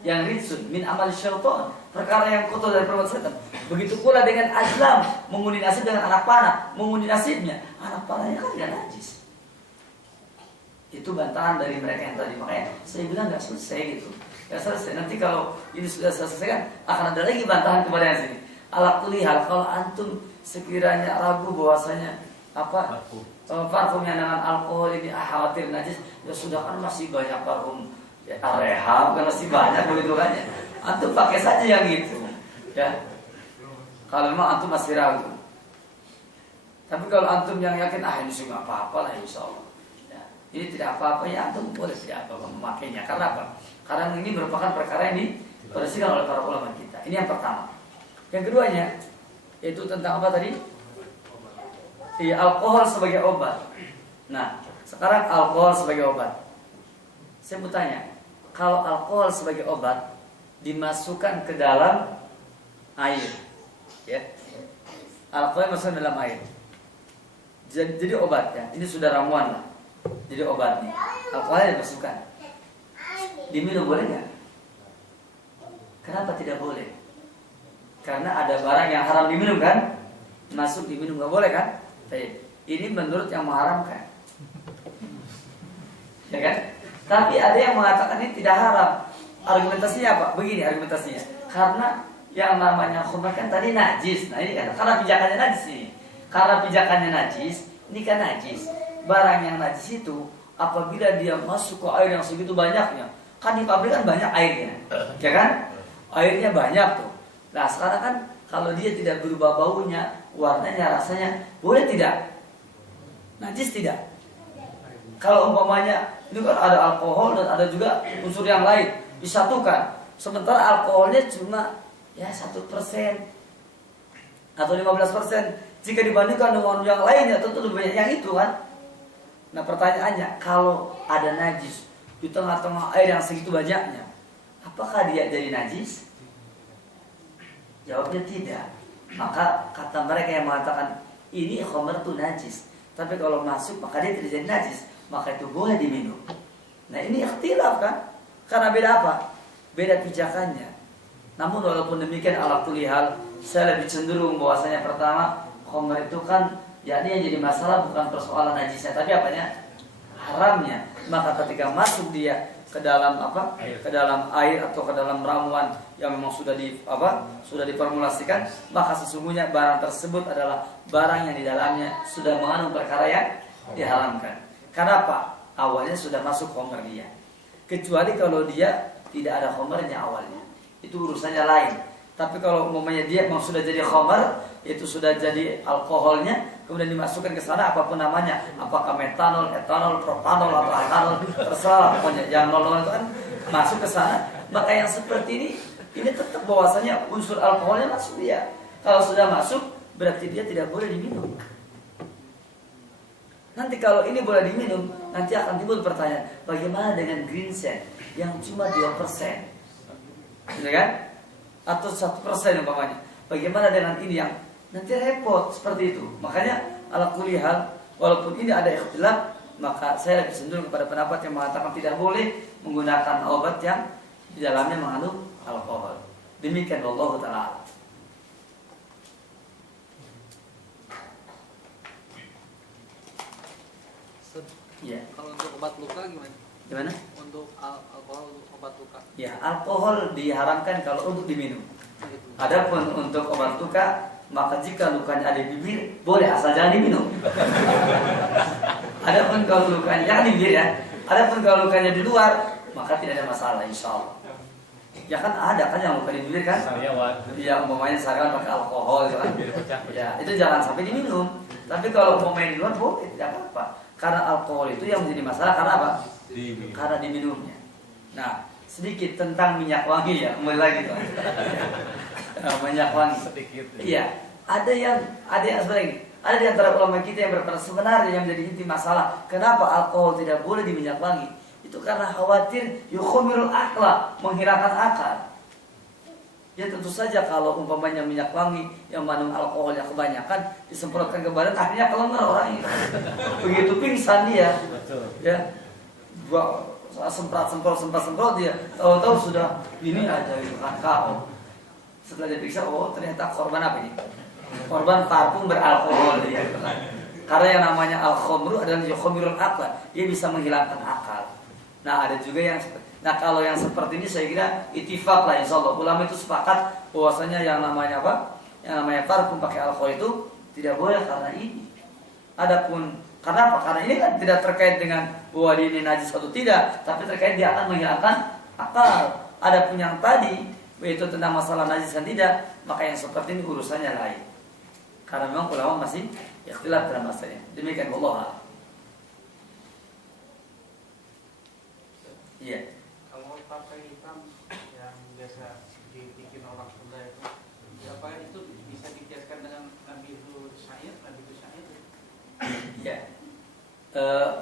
yang ridsun min amal syaitan, perkara yang kotor dari perbuatan setan. Begitu pula dengan azlam, mengundi nasib dengan anak panah, mengundi nasibnya, anak panahnya kan tidak najis. Itu bantahan dari mereka yang tadi, makanya saya bilang nggak selesai gitu, nggak selesai. Nanti kalau ini sudah selesai kan akan ada lagi bantahan kepada yang sini. Ala kulli hal, kalau antum sekiranya ragu bahwasanya parfum yang dengan alkohol ini khawatir najis, ya sudah kan masih banyak parfum ya, Areham kan masih banyak begitu kan ya. Antum pakai saja yang gitu ya. Kalau memang antum masih ragu. Tapi kalau antum yang yakin ini sih nggak apa-apa lah insya Allah. Ya, ini tidak apa-apa ya antum boleh tidak apa-apa memakainya. Karena apa? Karena ini merupakan perkara yang diperhatikan oleh para ulama kita. Ini yang pertama. Yang keduanya yaitu tentang apa tadi? Iya, alkohol sebagai obat. Nah, sekarang alkohol sebagai obat. Saya mau tanya, kalau alkohol sebagai obat dimasukkan ke dalam air, ya, alkohol masuk dalam air. Jadi obat ya, ini sudah ramuan lah. Jadi obat nih, alkoholnya dimasukkan. Diminum boleh nggak? Kenapa tidak boleh? Karena ada barang yang haram diminum kan? Masuk diminum nggak boleh kan? Ini menurut yang mengharamkan, ya kan? Tapi ada yang mengatakan ini tidak haram. Argumentasinya apa? Begini argumentasinya. Karena yang namanya khamr kan tadi najis. Nah ini kan karena pijakannya najis ini. Karena pijakannya najis, ini kan najis. Barang yang najis itu apabila dia masuk ke air yang segitu banyaknya, kan di pabrik kan banyak airnya, ya kan? Airnya banyak tuh. Nah sekarang kan kalau dia tidak berubah baunya, warnanya, rasanya, boleh tidak? Najis tidak? Kalau umpamanya ini kan ada alkohol dan ada juga unsur yang lain disatukan, sementara alkoholnya cuma ya 1% atau 15%, jika dibandingkan dengan yang lainnya tentu lebih banyak yang itu kan. Nah pertanyaannya, kalau ada najis di tengah-tengah air yang segitu banyaknya, apakah dia jadi najis? Jawabnya tidak. Maka kata mereka yang mengatakan ini khamr itu najis, tapi kalau masuk maka dia tidak jadi najis, maka itu boleh diminum. Nah ini ikhtilaf kan? Karena beda apa? Beda pijakannya. Namun walaupun demikian ala kulli hal, saya lebih cenderung bahwasanya pertama khamr itu kan yakni yang jadi masalah bukan persoalan najisnya, tapi apanya? Haramnya. Maka ketika masuk dia ke dalam apa? Ke dalam air atau ke dalam ramuan yang memang sudah sudah diformulasikan, maka sesungguhnya barang tersebut adalah barang yang di dalamnya sudah mengandung perkara yang diharamkan. Kenapa? Awalnya sudah masuk khamr dia. Kecuali kalau dia tidak ada khamrnya awalnya, itu urusannya lain. Tapi kalau umpamanya dia memang sudah jadi khamr, itu sudah jadi alkoholnya, kemudian dimasukkan ke sana apapun namanya, apakah metanol, etanol, propanol atau alkanol, terserah pokoknya yang nol itu kan masuk ke sana, maka yang seperti ini tetap bahwasanya unsur alkoholnya masuk dia. Kalau sudah masuk berarti dia tidak boleh diminum. Nanti kalau ini boleh diminum, nanti akan timbul pertanyaan, bagaimana dengan green sand yang cuma 2%, ya kan? Atau 1% umpamanya. Bagaimana dengan ini yang nanti repot seperti itu. Makanya ala kulli hal, walaupun ini ada ikhtilaf, maka saya lebih cenderung kepada pendapat yang mengatakan tidak boleh menggunakan obat yang di dalamnya mengandung alkohol. Demikian wallahu ta'ala. Ya. Kalau untuk obat luka gimana? Gimana? Untuk alkohol untuk obat luka. Ya, alkohol diharamkan kalau untuk diminum. Adapun untuk obat luka, maka jika lukanya ada di bibir, boleh asal jangan diminum. Adapun kalau lukanya jangan di bibir ya. Adapun kalau lukanya di luar, maka tidak ada masalah insya Allah. Ya kan ada kan yang luka di bibir kan? Iya, umpamanya sekarang pakai alkohol kan? Ya, itu jangan sampai diminum. Tapi kalau umpamanya di luar boleh, tidak apa-apa. Karena alkohol itu yang menjadi masalah karena apa? Karena diminumnya. Nah, sedikit tentang minyak wangi ya, kembali lagi tuh. Minyak wangi. Sedikit. Iya, ada yang sebenarnya ada di antara ulama kita yang berpendapat sebenarnya yang menjadi inti masalah kenapa alkohol tidak boleh di minyak wangi itu karena khawatir yukhumirul akla, menghilangkan akal. Ya tentu saja kalau umpamanya minyak wangi yang mengandung alkohol yang kebanyakan disemprotkan ke badan akhirnya kelengar orangnya. Begitu pingsan dia. Ya. Semprot dia. Tahu-tahu sudah ini aja itu kan KO. Setelah diperiksa, oh ternyata korban apa ini? Korban parfum beralkohol dia. Karena yang namanya al-khamru adalah yukhamirul akal, dia bisa menghilangkan akal. Nah ada juga yang kalau yang seperti ini saya kira ittifaq lah insyaallah. Ulama itu sepakat bahwasanya yang namanya apa? Yang namanya parfum pakai alkohol itu tidak boleh karena ini. Adapun Karena apa? Karena ini kan tidak terkait dengan bahwa ini najis atau tidak, tapi terkait dia akan menghilangkan akal. Adapun yang tadi yaitu tentang masalah najis dan tidak, maka yang seperti ini urusannya lain. Karena memang ulama masih ikhtilaf dalam masalahnya. Demikian Allah. Iya. Kalau pakai hitam yang biasa dibikin orang Sunda itu, apa itu bisa dikiaskan dengan Nabi Syair? Ya.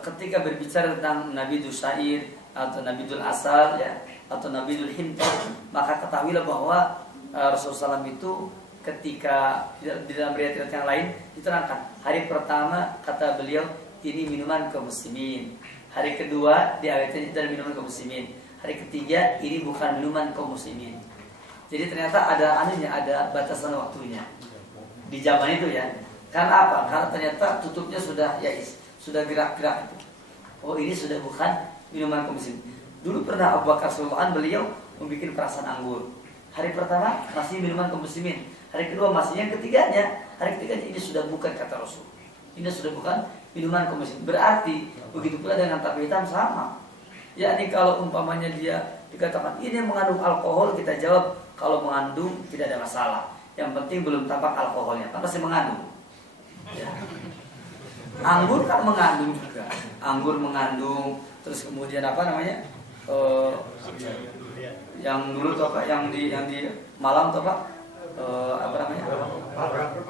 Ketika berbicara tentang Nabi Syair atau Nabi Asal ya, atau Nabi Hinton, maka ketahuilah bahwa Rasulullah SAW itu ketika di dalam riwayat yang lain diterangkan, hari pertama kata beliau ini minuman kaum muslimin. Hari kedua diawetkan itu adalah minuman kaum muslimin. Hari ketiga ini bukan minuman kaum muslimin. Jadi ternyata ada ada batasan waktunya di zaman itu ya. Karena apa? Karena ternyata tutupnya sudah sudah gerak-gerak itu. Oh ini sudah bukan minuman kaum muslimin. Dulu pernah Abu Bakar Sultan beliau membuat perasan anggur. Hari pertama masih minuman kaum muslimin. Hari kedua masih, yang ketiganya, hari ketiganya ini sudah bukan kata Rasul. Ini sudah bukan minuman kaum muslimin. Berarti begitu pula dengan tape hitam sama. Yakni kalau umpamanya dia dikatakan ini mengandung alkohol, kita jawab kalau mengandung tidak ada masalah. Yang penting belum tampak alkoholnya, kan pasti mengandung. Ya. Anggur kan mengandung juga. Anggur mengandung, terus kemudian apa namanya? Yang dulu tuh apa? Yang di Malang tuh apa? Apa namanya?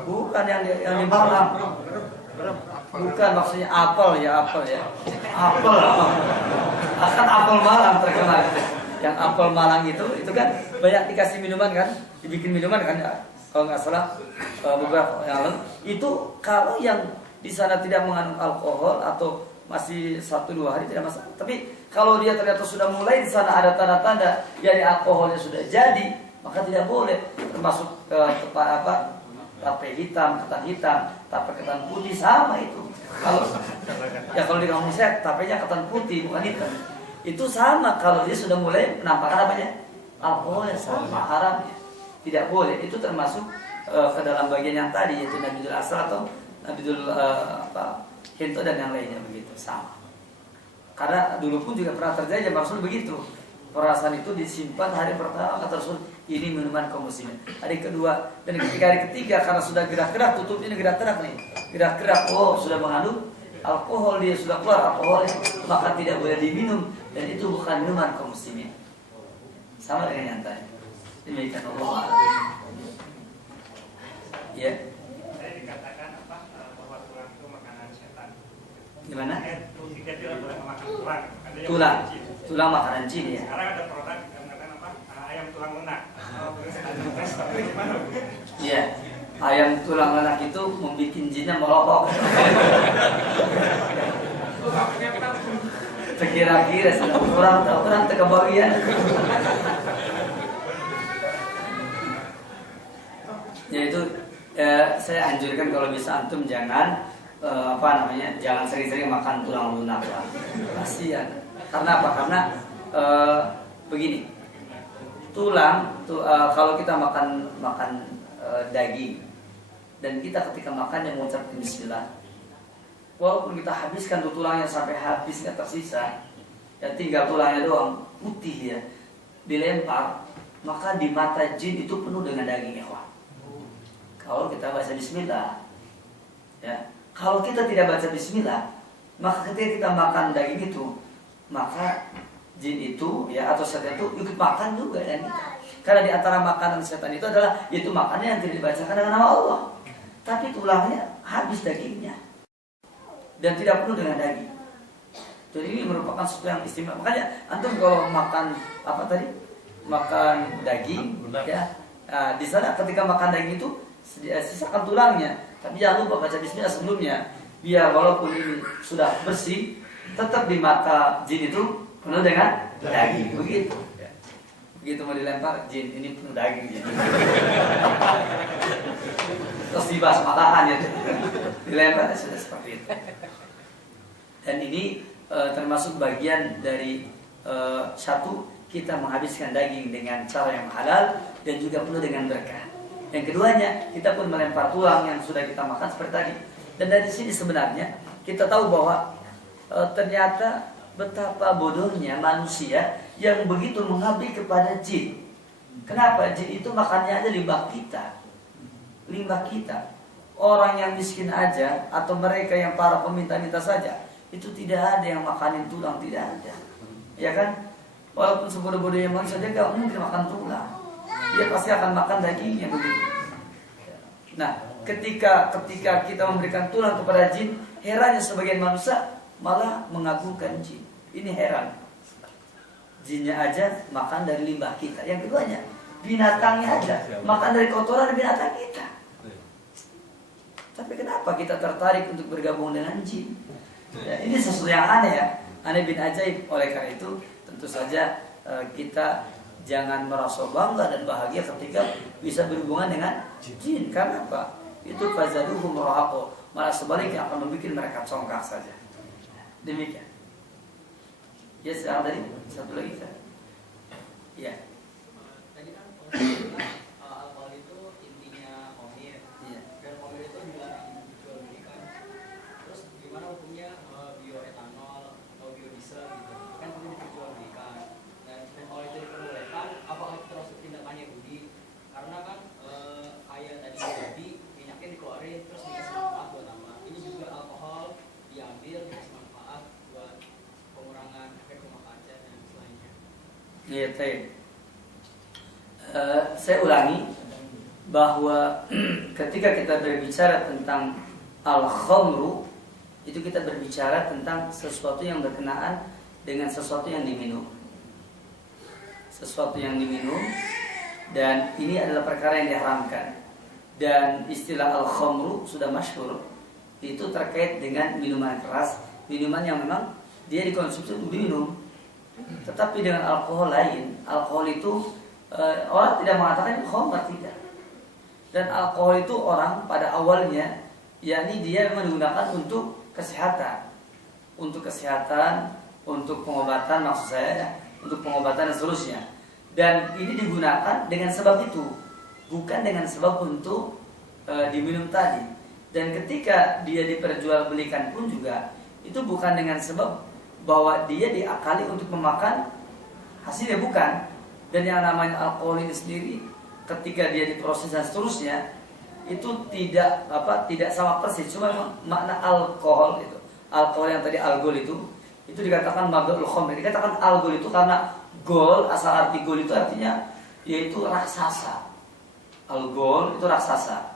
Bukan yang di Malang. Bukan, maksudnya apel ya. Apel. Akan apel Malang terkenal. Yang apel Malang itu kan banyak dikasih minuman kan, dibikin minuman kan ya. Kalau nggak salah beberapa yang lalu itu kalau yang di sana tidak mengandung alkohol atau masih 1-2 hari tidak masalah. Tapi kalau dia ternyata sudah mulai di sana ada tanda-tanda yakni alkoholnya sudah jadi, maka tidak boleh. Termasuk tape hitam, ketan hitam, tape ketan putih sama itu. Kalau di kampung saya tapenya ketan putih bukan hitam. Itu sama kalau dia sudah mulai menampakkan alkoholnya sama haramnya. Tidak boleh. Itu termasuk ke dalam bagian yang tadi yaitu Nabi Asal atau Nabi Hinto dan yang lainnya begitu sama. Karena dulu pun juga pernah terjadi Rasul begitu. Perasan itu disimpan hari pertama kata Rasul ini minuman kaum muslimin. Hari kedua dan ketika hari ketiga karena sudah gerak-gerak tutupnya gerak-gerak nih. Gerak-gerak sudah mengandung alkohol, dia sudah keluar alkoholnya, maka tidak boleh diminum dan itu bukan minuman kaum muslimin. Sama dengan yang tadi. Demikian Allah. Ya. Saya dikatakan bahwa tulang itu makanan setan. Gimana? Kita tidak boleh makan tulang. Tulang makanan jin ya. Sekarang ada produk yang mengatakan ayam tulang lunak. Iya. Ayam tulang lunak itu membuat jinnya merokok. Kira-kira orang terkebagian. Yaitu saya anjurkan kalau bisa antum jangan jangan sering-sering makan tulang lunak lah. Kasihan. Karena apa? Karena begini. Kalau kita makan daging dan kita ketika makan yang mengucapkan bismillah, walaupun kita habiskan tuh tulangnya sampai habis nggak tersisa, ya tinggal tulangnya doang putih ya, dilempar, maka di mata jin itu penuh dengan daging ikhwan. Kalau kita baca bismillah, ya. Kalau kita tidak baca bismillah, maka ketika kita makan daging itu, maka jin itu ya atau setan itu ikut makan juga dan kita. Karena di antara makanan setan itu adalah yaitu makanan yang tidak dibacakan dengan nama Allah. Tapi tulangnya habis dagingnya dan tidak penuh dengan daging. Jadi ini merupakan sesuatu yang istimewa. Makanya antum kalau makan makan daging ya, di sana ketika makan daging itu sisakan tulangnya, tapi jangan lupa baca bismillah sebelumnya, biar walaupun ini sudah bersih, tetap di mata jin itu penuh dengan daging. Begitu mau dilempar jin ini penuh daging gitu. Terus dibahas malahan ya, dilempar sudah seperti itu. Dan ini termasuk bagian dari satu, kita menghabiskan daging dengan cara yang halal dan juga penuh dengan berkah. Yang keduanya, kita pun melempar tulang yang sudah kita makan seperti tadi. Dan dari sini sebenarnya kita tahu bahwa ternyata betapa bodohnya manusia yang begitu mengabdi kepada jin. Kenapa? Jin itu makannya aja limbah kita. Limbah kita. Orang yang miskin aja atau mereka yang para peminta-minta saja, itu tidak ada yang makanin tulang, tidak ada. Ya kan? Walaupun sebodoh-bodohnya manusia, dia gak mungkin makan tulang. Dia pasti akan makan dagingnya begitu. Nah, ketika kita memberikan tulang kepada jin, herannya sebagian manusia malah mengagungkan jin. Ini heran. Jinnya aja makan dari limbah kita. Yang keduanya, binatangnya aja makan dari kotoran binatang kita. Tapi kenapa kita tertarik untuk bergabung dengan jin? Ya, ini sesuatu yang aneh ya, aneh bin ajaib. Oleh karena itu, tentu saja kita jangan merasa bangga dan bahagia ketika bisa berhubungan dengan jin. Karena apa? Itu fazaduhum rahaqo, malah sebaliknya akan membuat mereka congkak saja. Demikian. Ya, sekarang tadi satu lagi kan? Ya. Tadi kan alkohol itu intinya khamir. Iya. Dan khamir itu dilarang dijual belikan. Terus gimana hukumnya bioetanol atau biodiesel gitu? Kan perlu dijual belikan. Dan kalau itu diperbolehkan, apakah itu termasuk tindakan Yahudi? Karena kan kayak tadi jadi minyaknya dikeluarin terus dikasih manfaat buat apa? Ini juga alkohol diambil dikasih manfaat buat pengurangan efek rumah kaca dan selainnya. Iya, saya ulangi bahwa ketika kita berbicara tentang al-khamru, itu kita berbicara tentang sesuatu yang berkenaan dengan sesuatu yang diminum. Sesuatu yang diminum, dan ini adalah perkara yang diharamkan. Dan istilah al-khamru sudah masyhur, itu terkait dengan minuman keras, minuman yang memang dia dikonsumsi untuk diminum. Tetapi dengan alkohol lain, alkohol itu orang tidak mengatakan itu khamr, tidak. Dan alkohol itu orang pada awalnya, yakni dia memang digunakan untuk kesehatan, untuk pengobatan maksud saya, untuk pengobatan dan seterusnya. Dan ini digunakan dengan sebab itu, bukan dengan sebab untuk diminum tadi. Dan ketika dia diperjualbelikan pun juga, itu bukan dengan sebab bahwa dia diakali untuk memakan hasilnya, bukan. Dan yang namanya alkohol ini sendiri, ketika dia diproses dan seterusnya, itu tidak sama persis. Cuma makna alkohol itu, alkohol yang tadi algol itu dikatakan mabda'ul khamr. Dikatakan algol itu karena gol, asal arti gol itu artinya yaitu raksasa. Algol itu raksasa.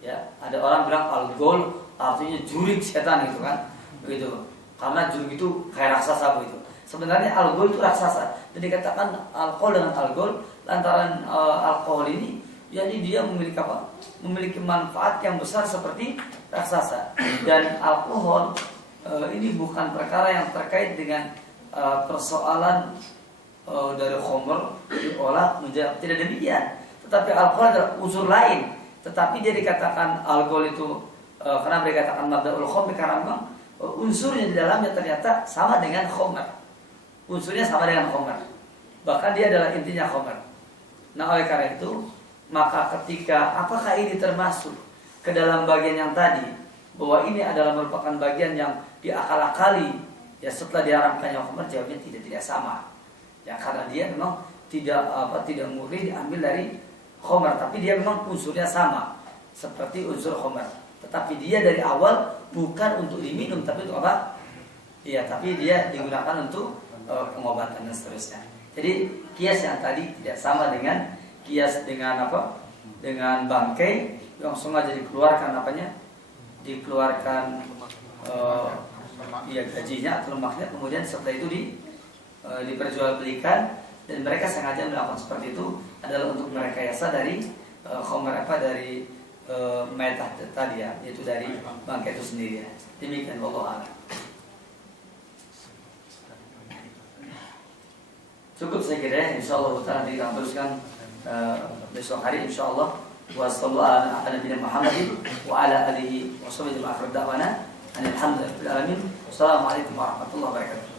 Ya, ada orang bilang algol artinya jurik setan gitu kan, begitu. Karena jurik itu kayak raksasa begitu. Sebenarnya alkohol itu raksasa. Dan dikatakan alkohol dengan alkohol lantaran alkohol ini, jadi dia memiliki apa? Memiliki manfaat yang besar seperti raksasa. Dan alkohol ini bukan perkara yang terkait dengan persoalan dari khamr diolah menjadi, tidak demikian. Tetapi alkohol adalah unsur lain. Tetapi dia dikatakan alkohol itu karena mereka katakan mabda'ul khamr karena memang unsurnya di dalamnya ternyata sama dengan khamr. Unsurnya sama dengan khamr. Bahkan dia adalah intinya khamr. Nah, oleh karena itu, maka ketika apakah ini termasuk ke dalam bagian yang tadi, bahwa ini adalah merupakan bagian yang diakal-akali ya setelah diharamkannya khamr, jawabnya tidak sama. Ya, karena dia memang tidak murni diambil dari khamr, tapi dia memang unsurnya sama seperti unsur khamr. Tetapi dia dari awal bukan untuk diminum, tapi untuk apa? Iya, tapi dia digunakan untuk pengobatan dan seterusnya. Jadi kias yang tadi tidak sama dengan kias dengan apa? Dengan bangkai yang sengaja dikeluarkan dikeluarkan gajinya atau lemaknya, kemudian setelah itu diperjualbelikan, dan mereka sengaja melakukan seperti itu adalah untuk merekayasa dari khamr dari metah tadi ya, yaitu dari bangkai itu sendiri ya. Demikian, wallahu a'lam. Cukup saya kira ya, insyaallah nanti kita teruskan besok hari insyaallah. Wa sallallahu ala nabiyina Muhammadin wa ala alihi wa sahbihi wa sallam. Alhamdulillah. Assalamualaikum warahmatullahi wabarakatuh.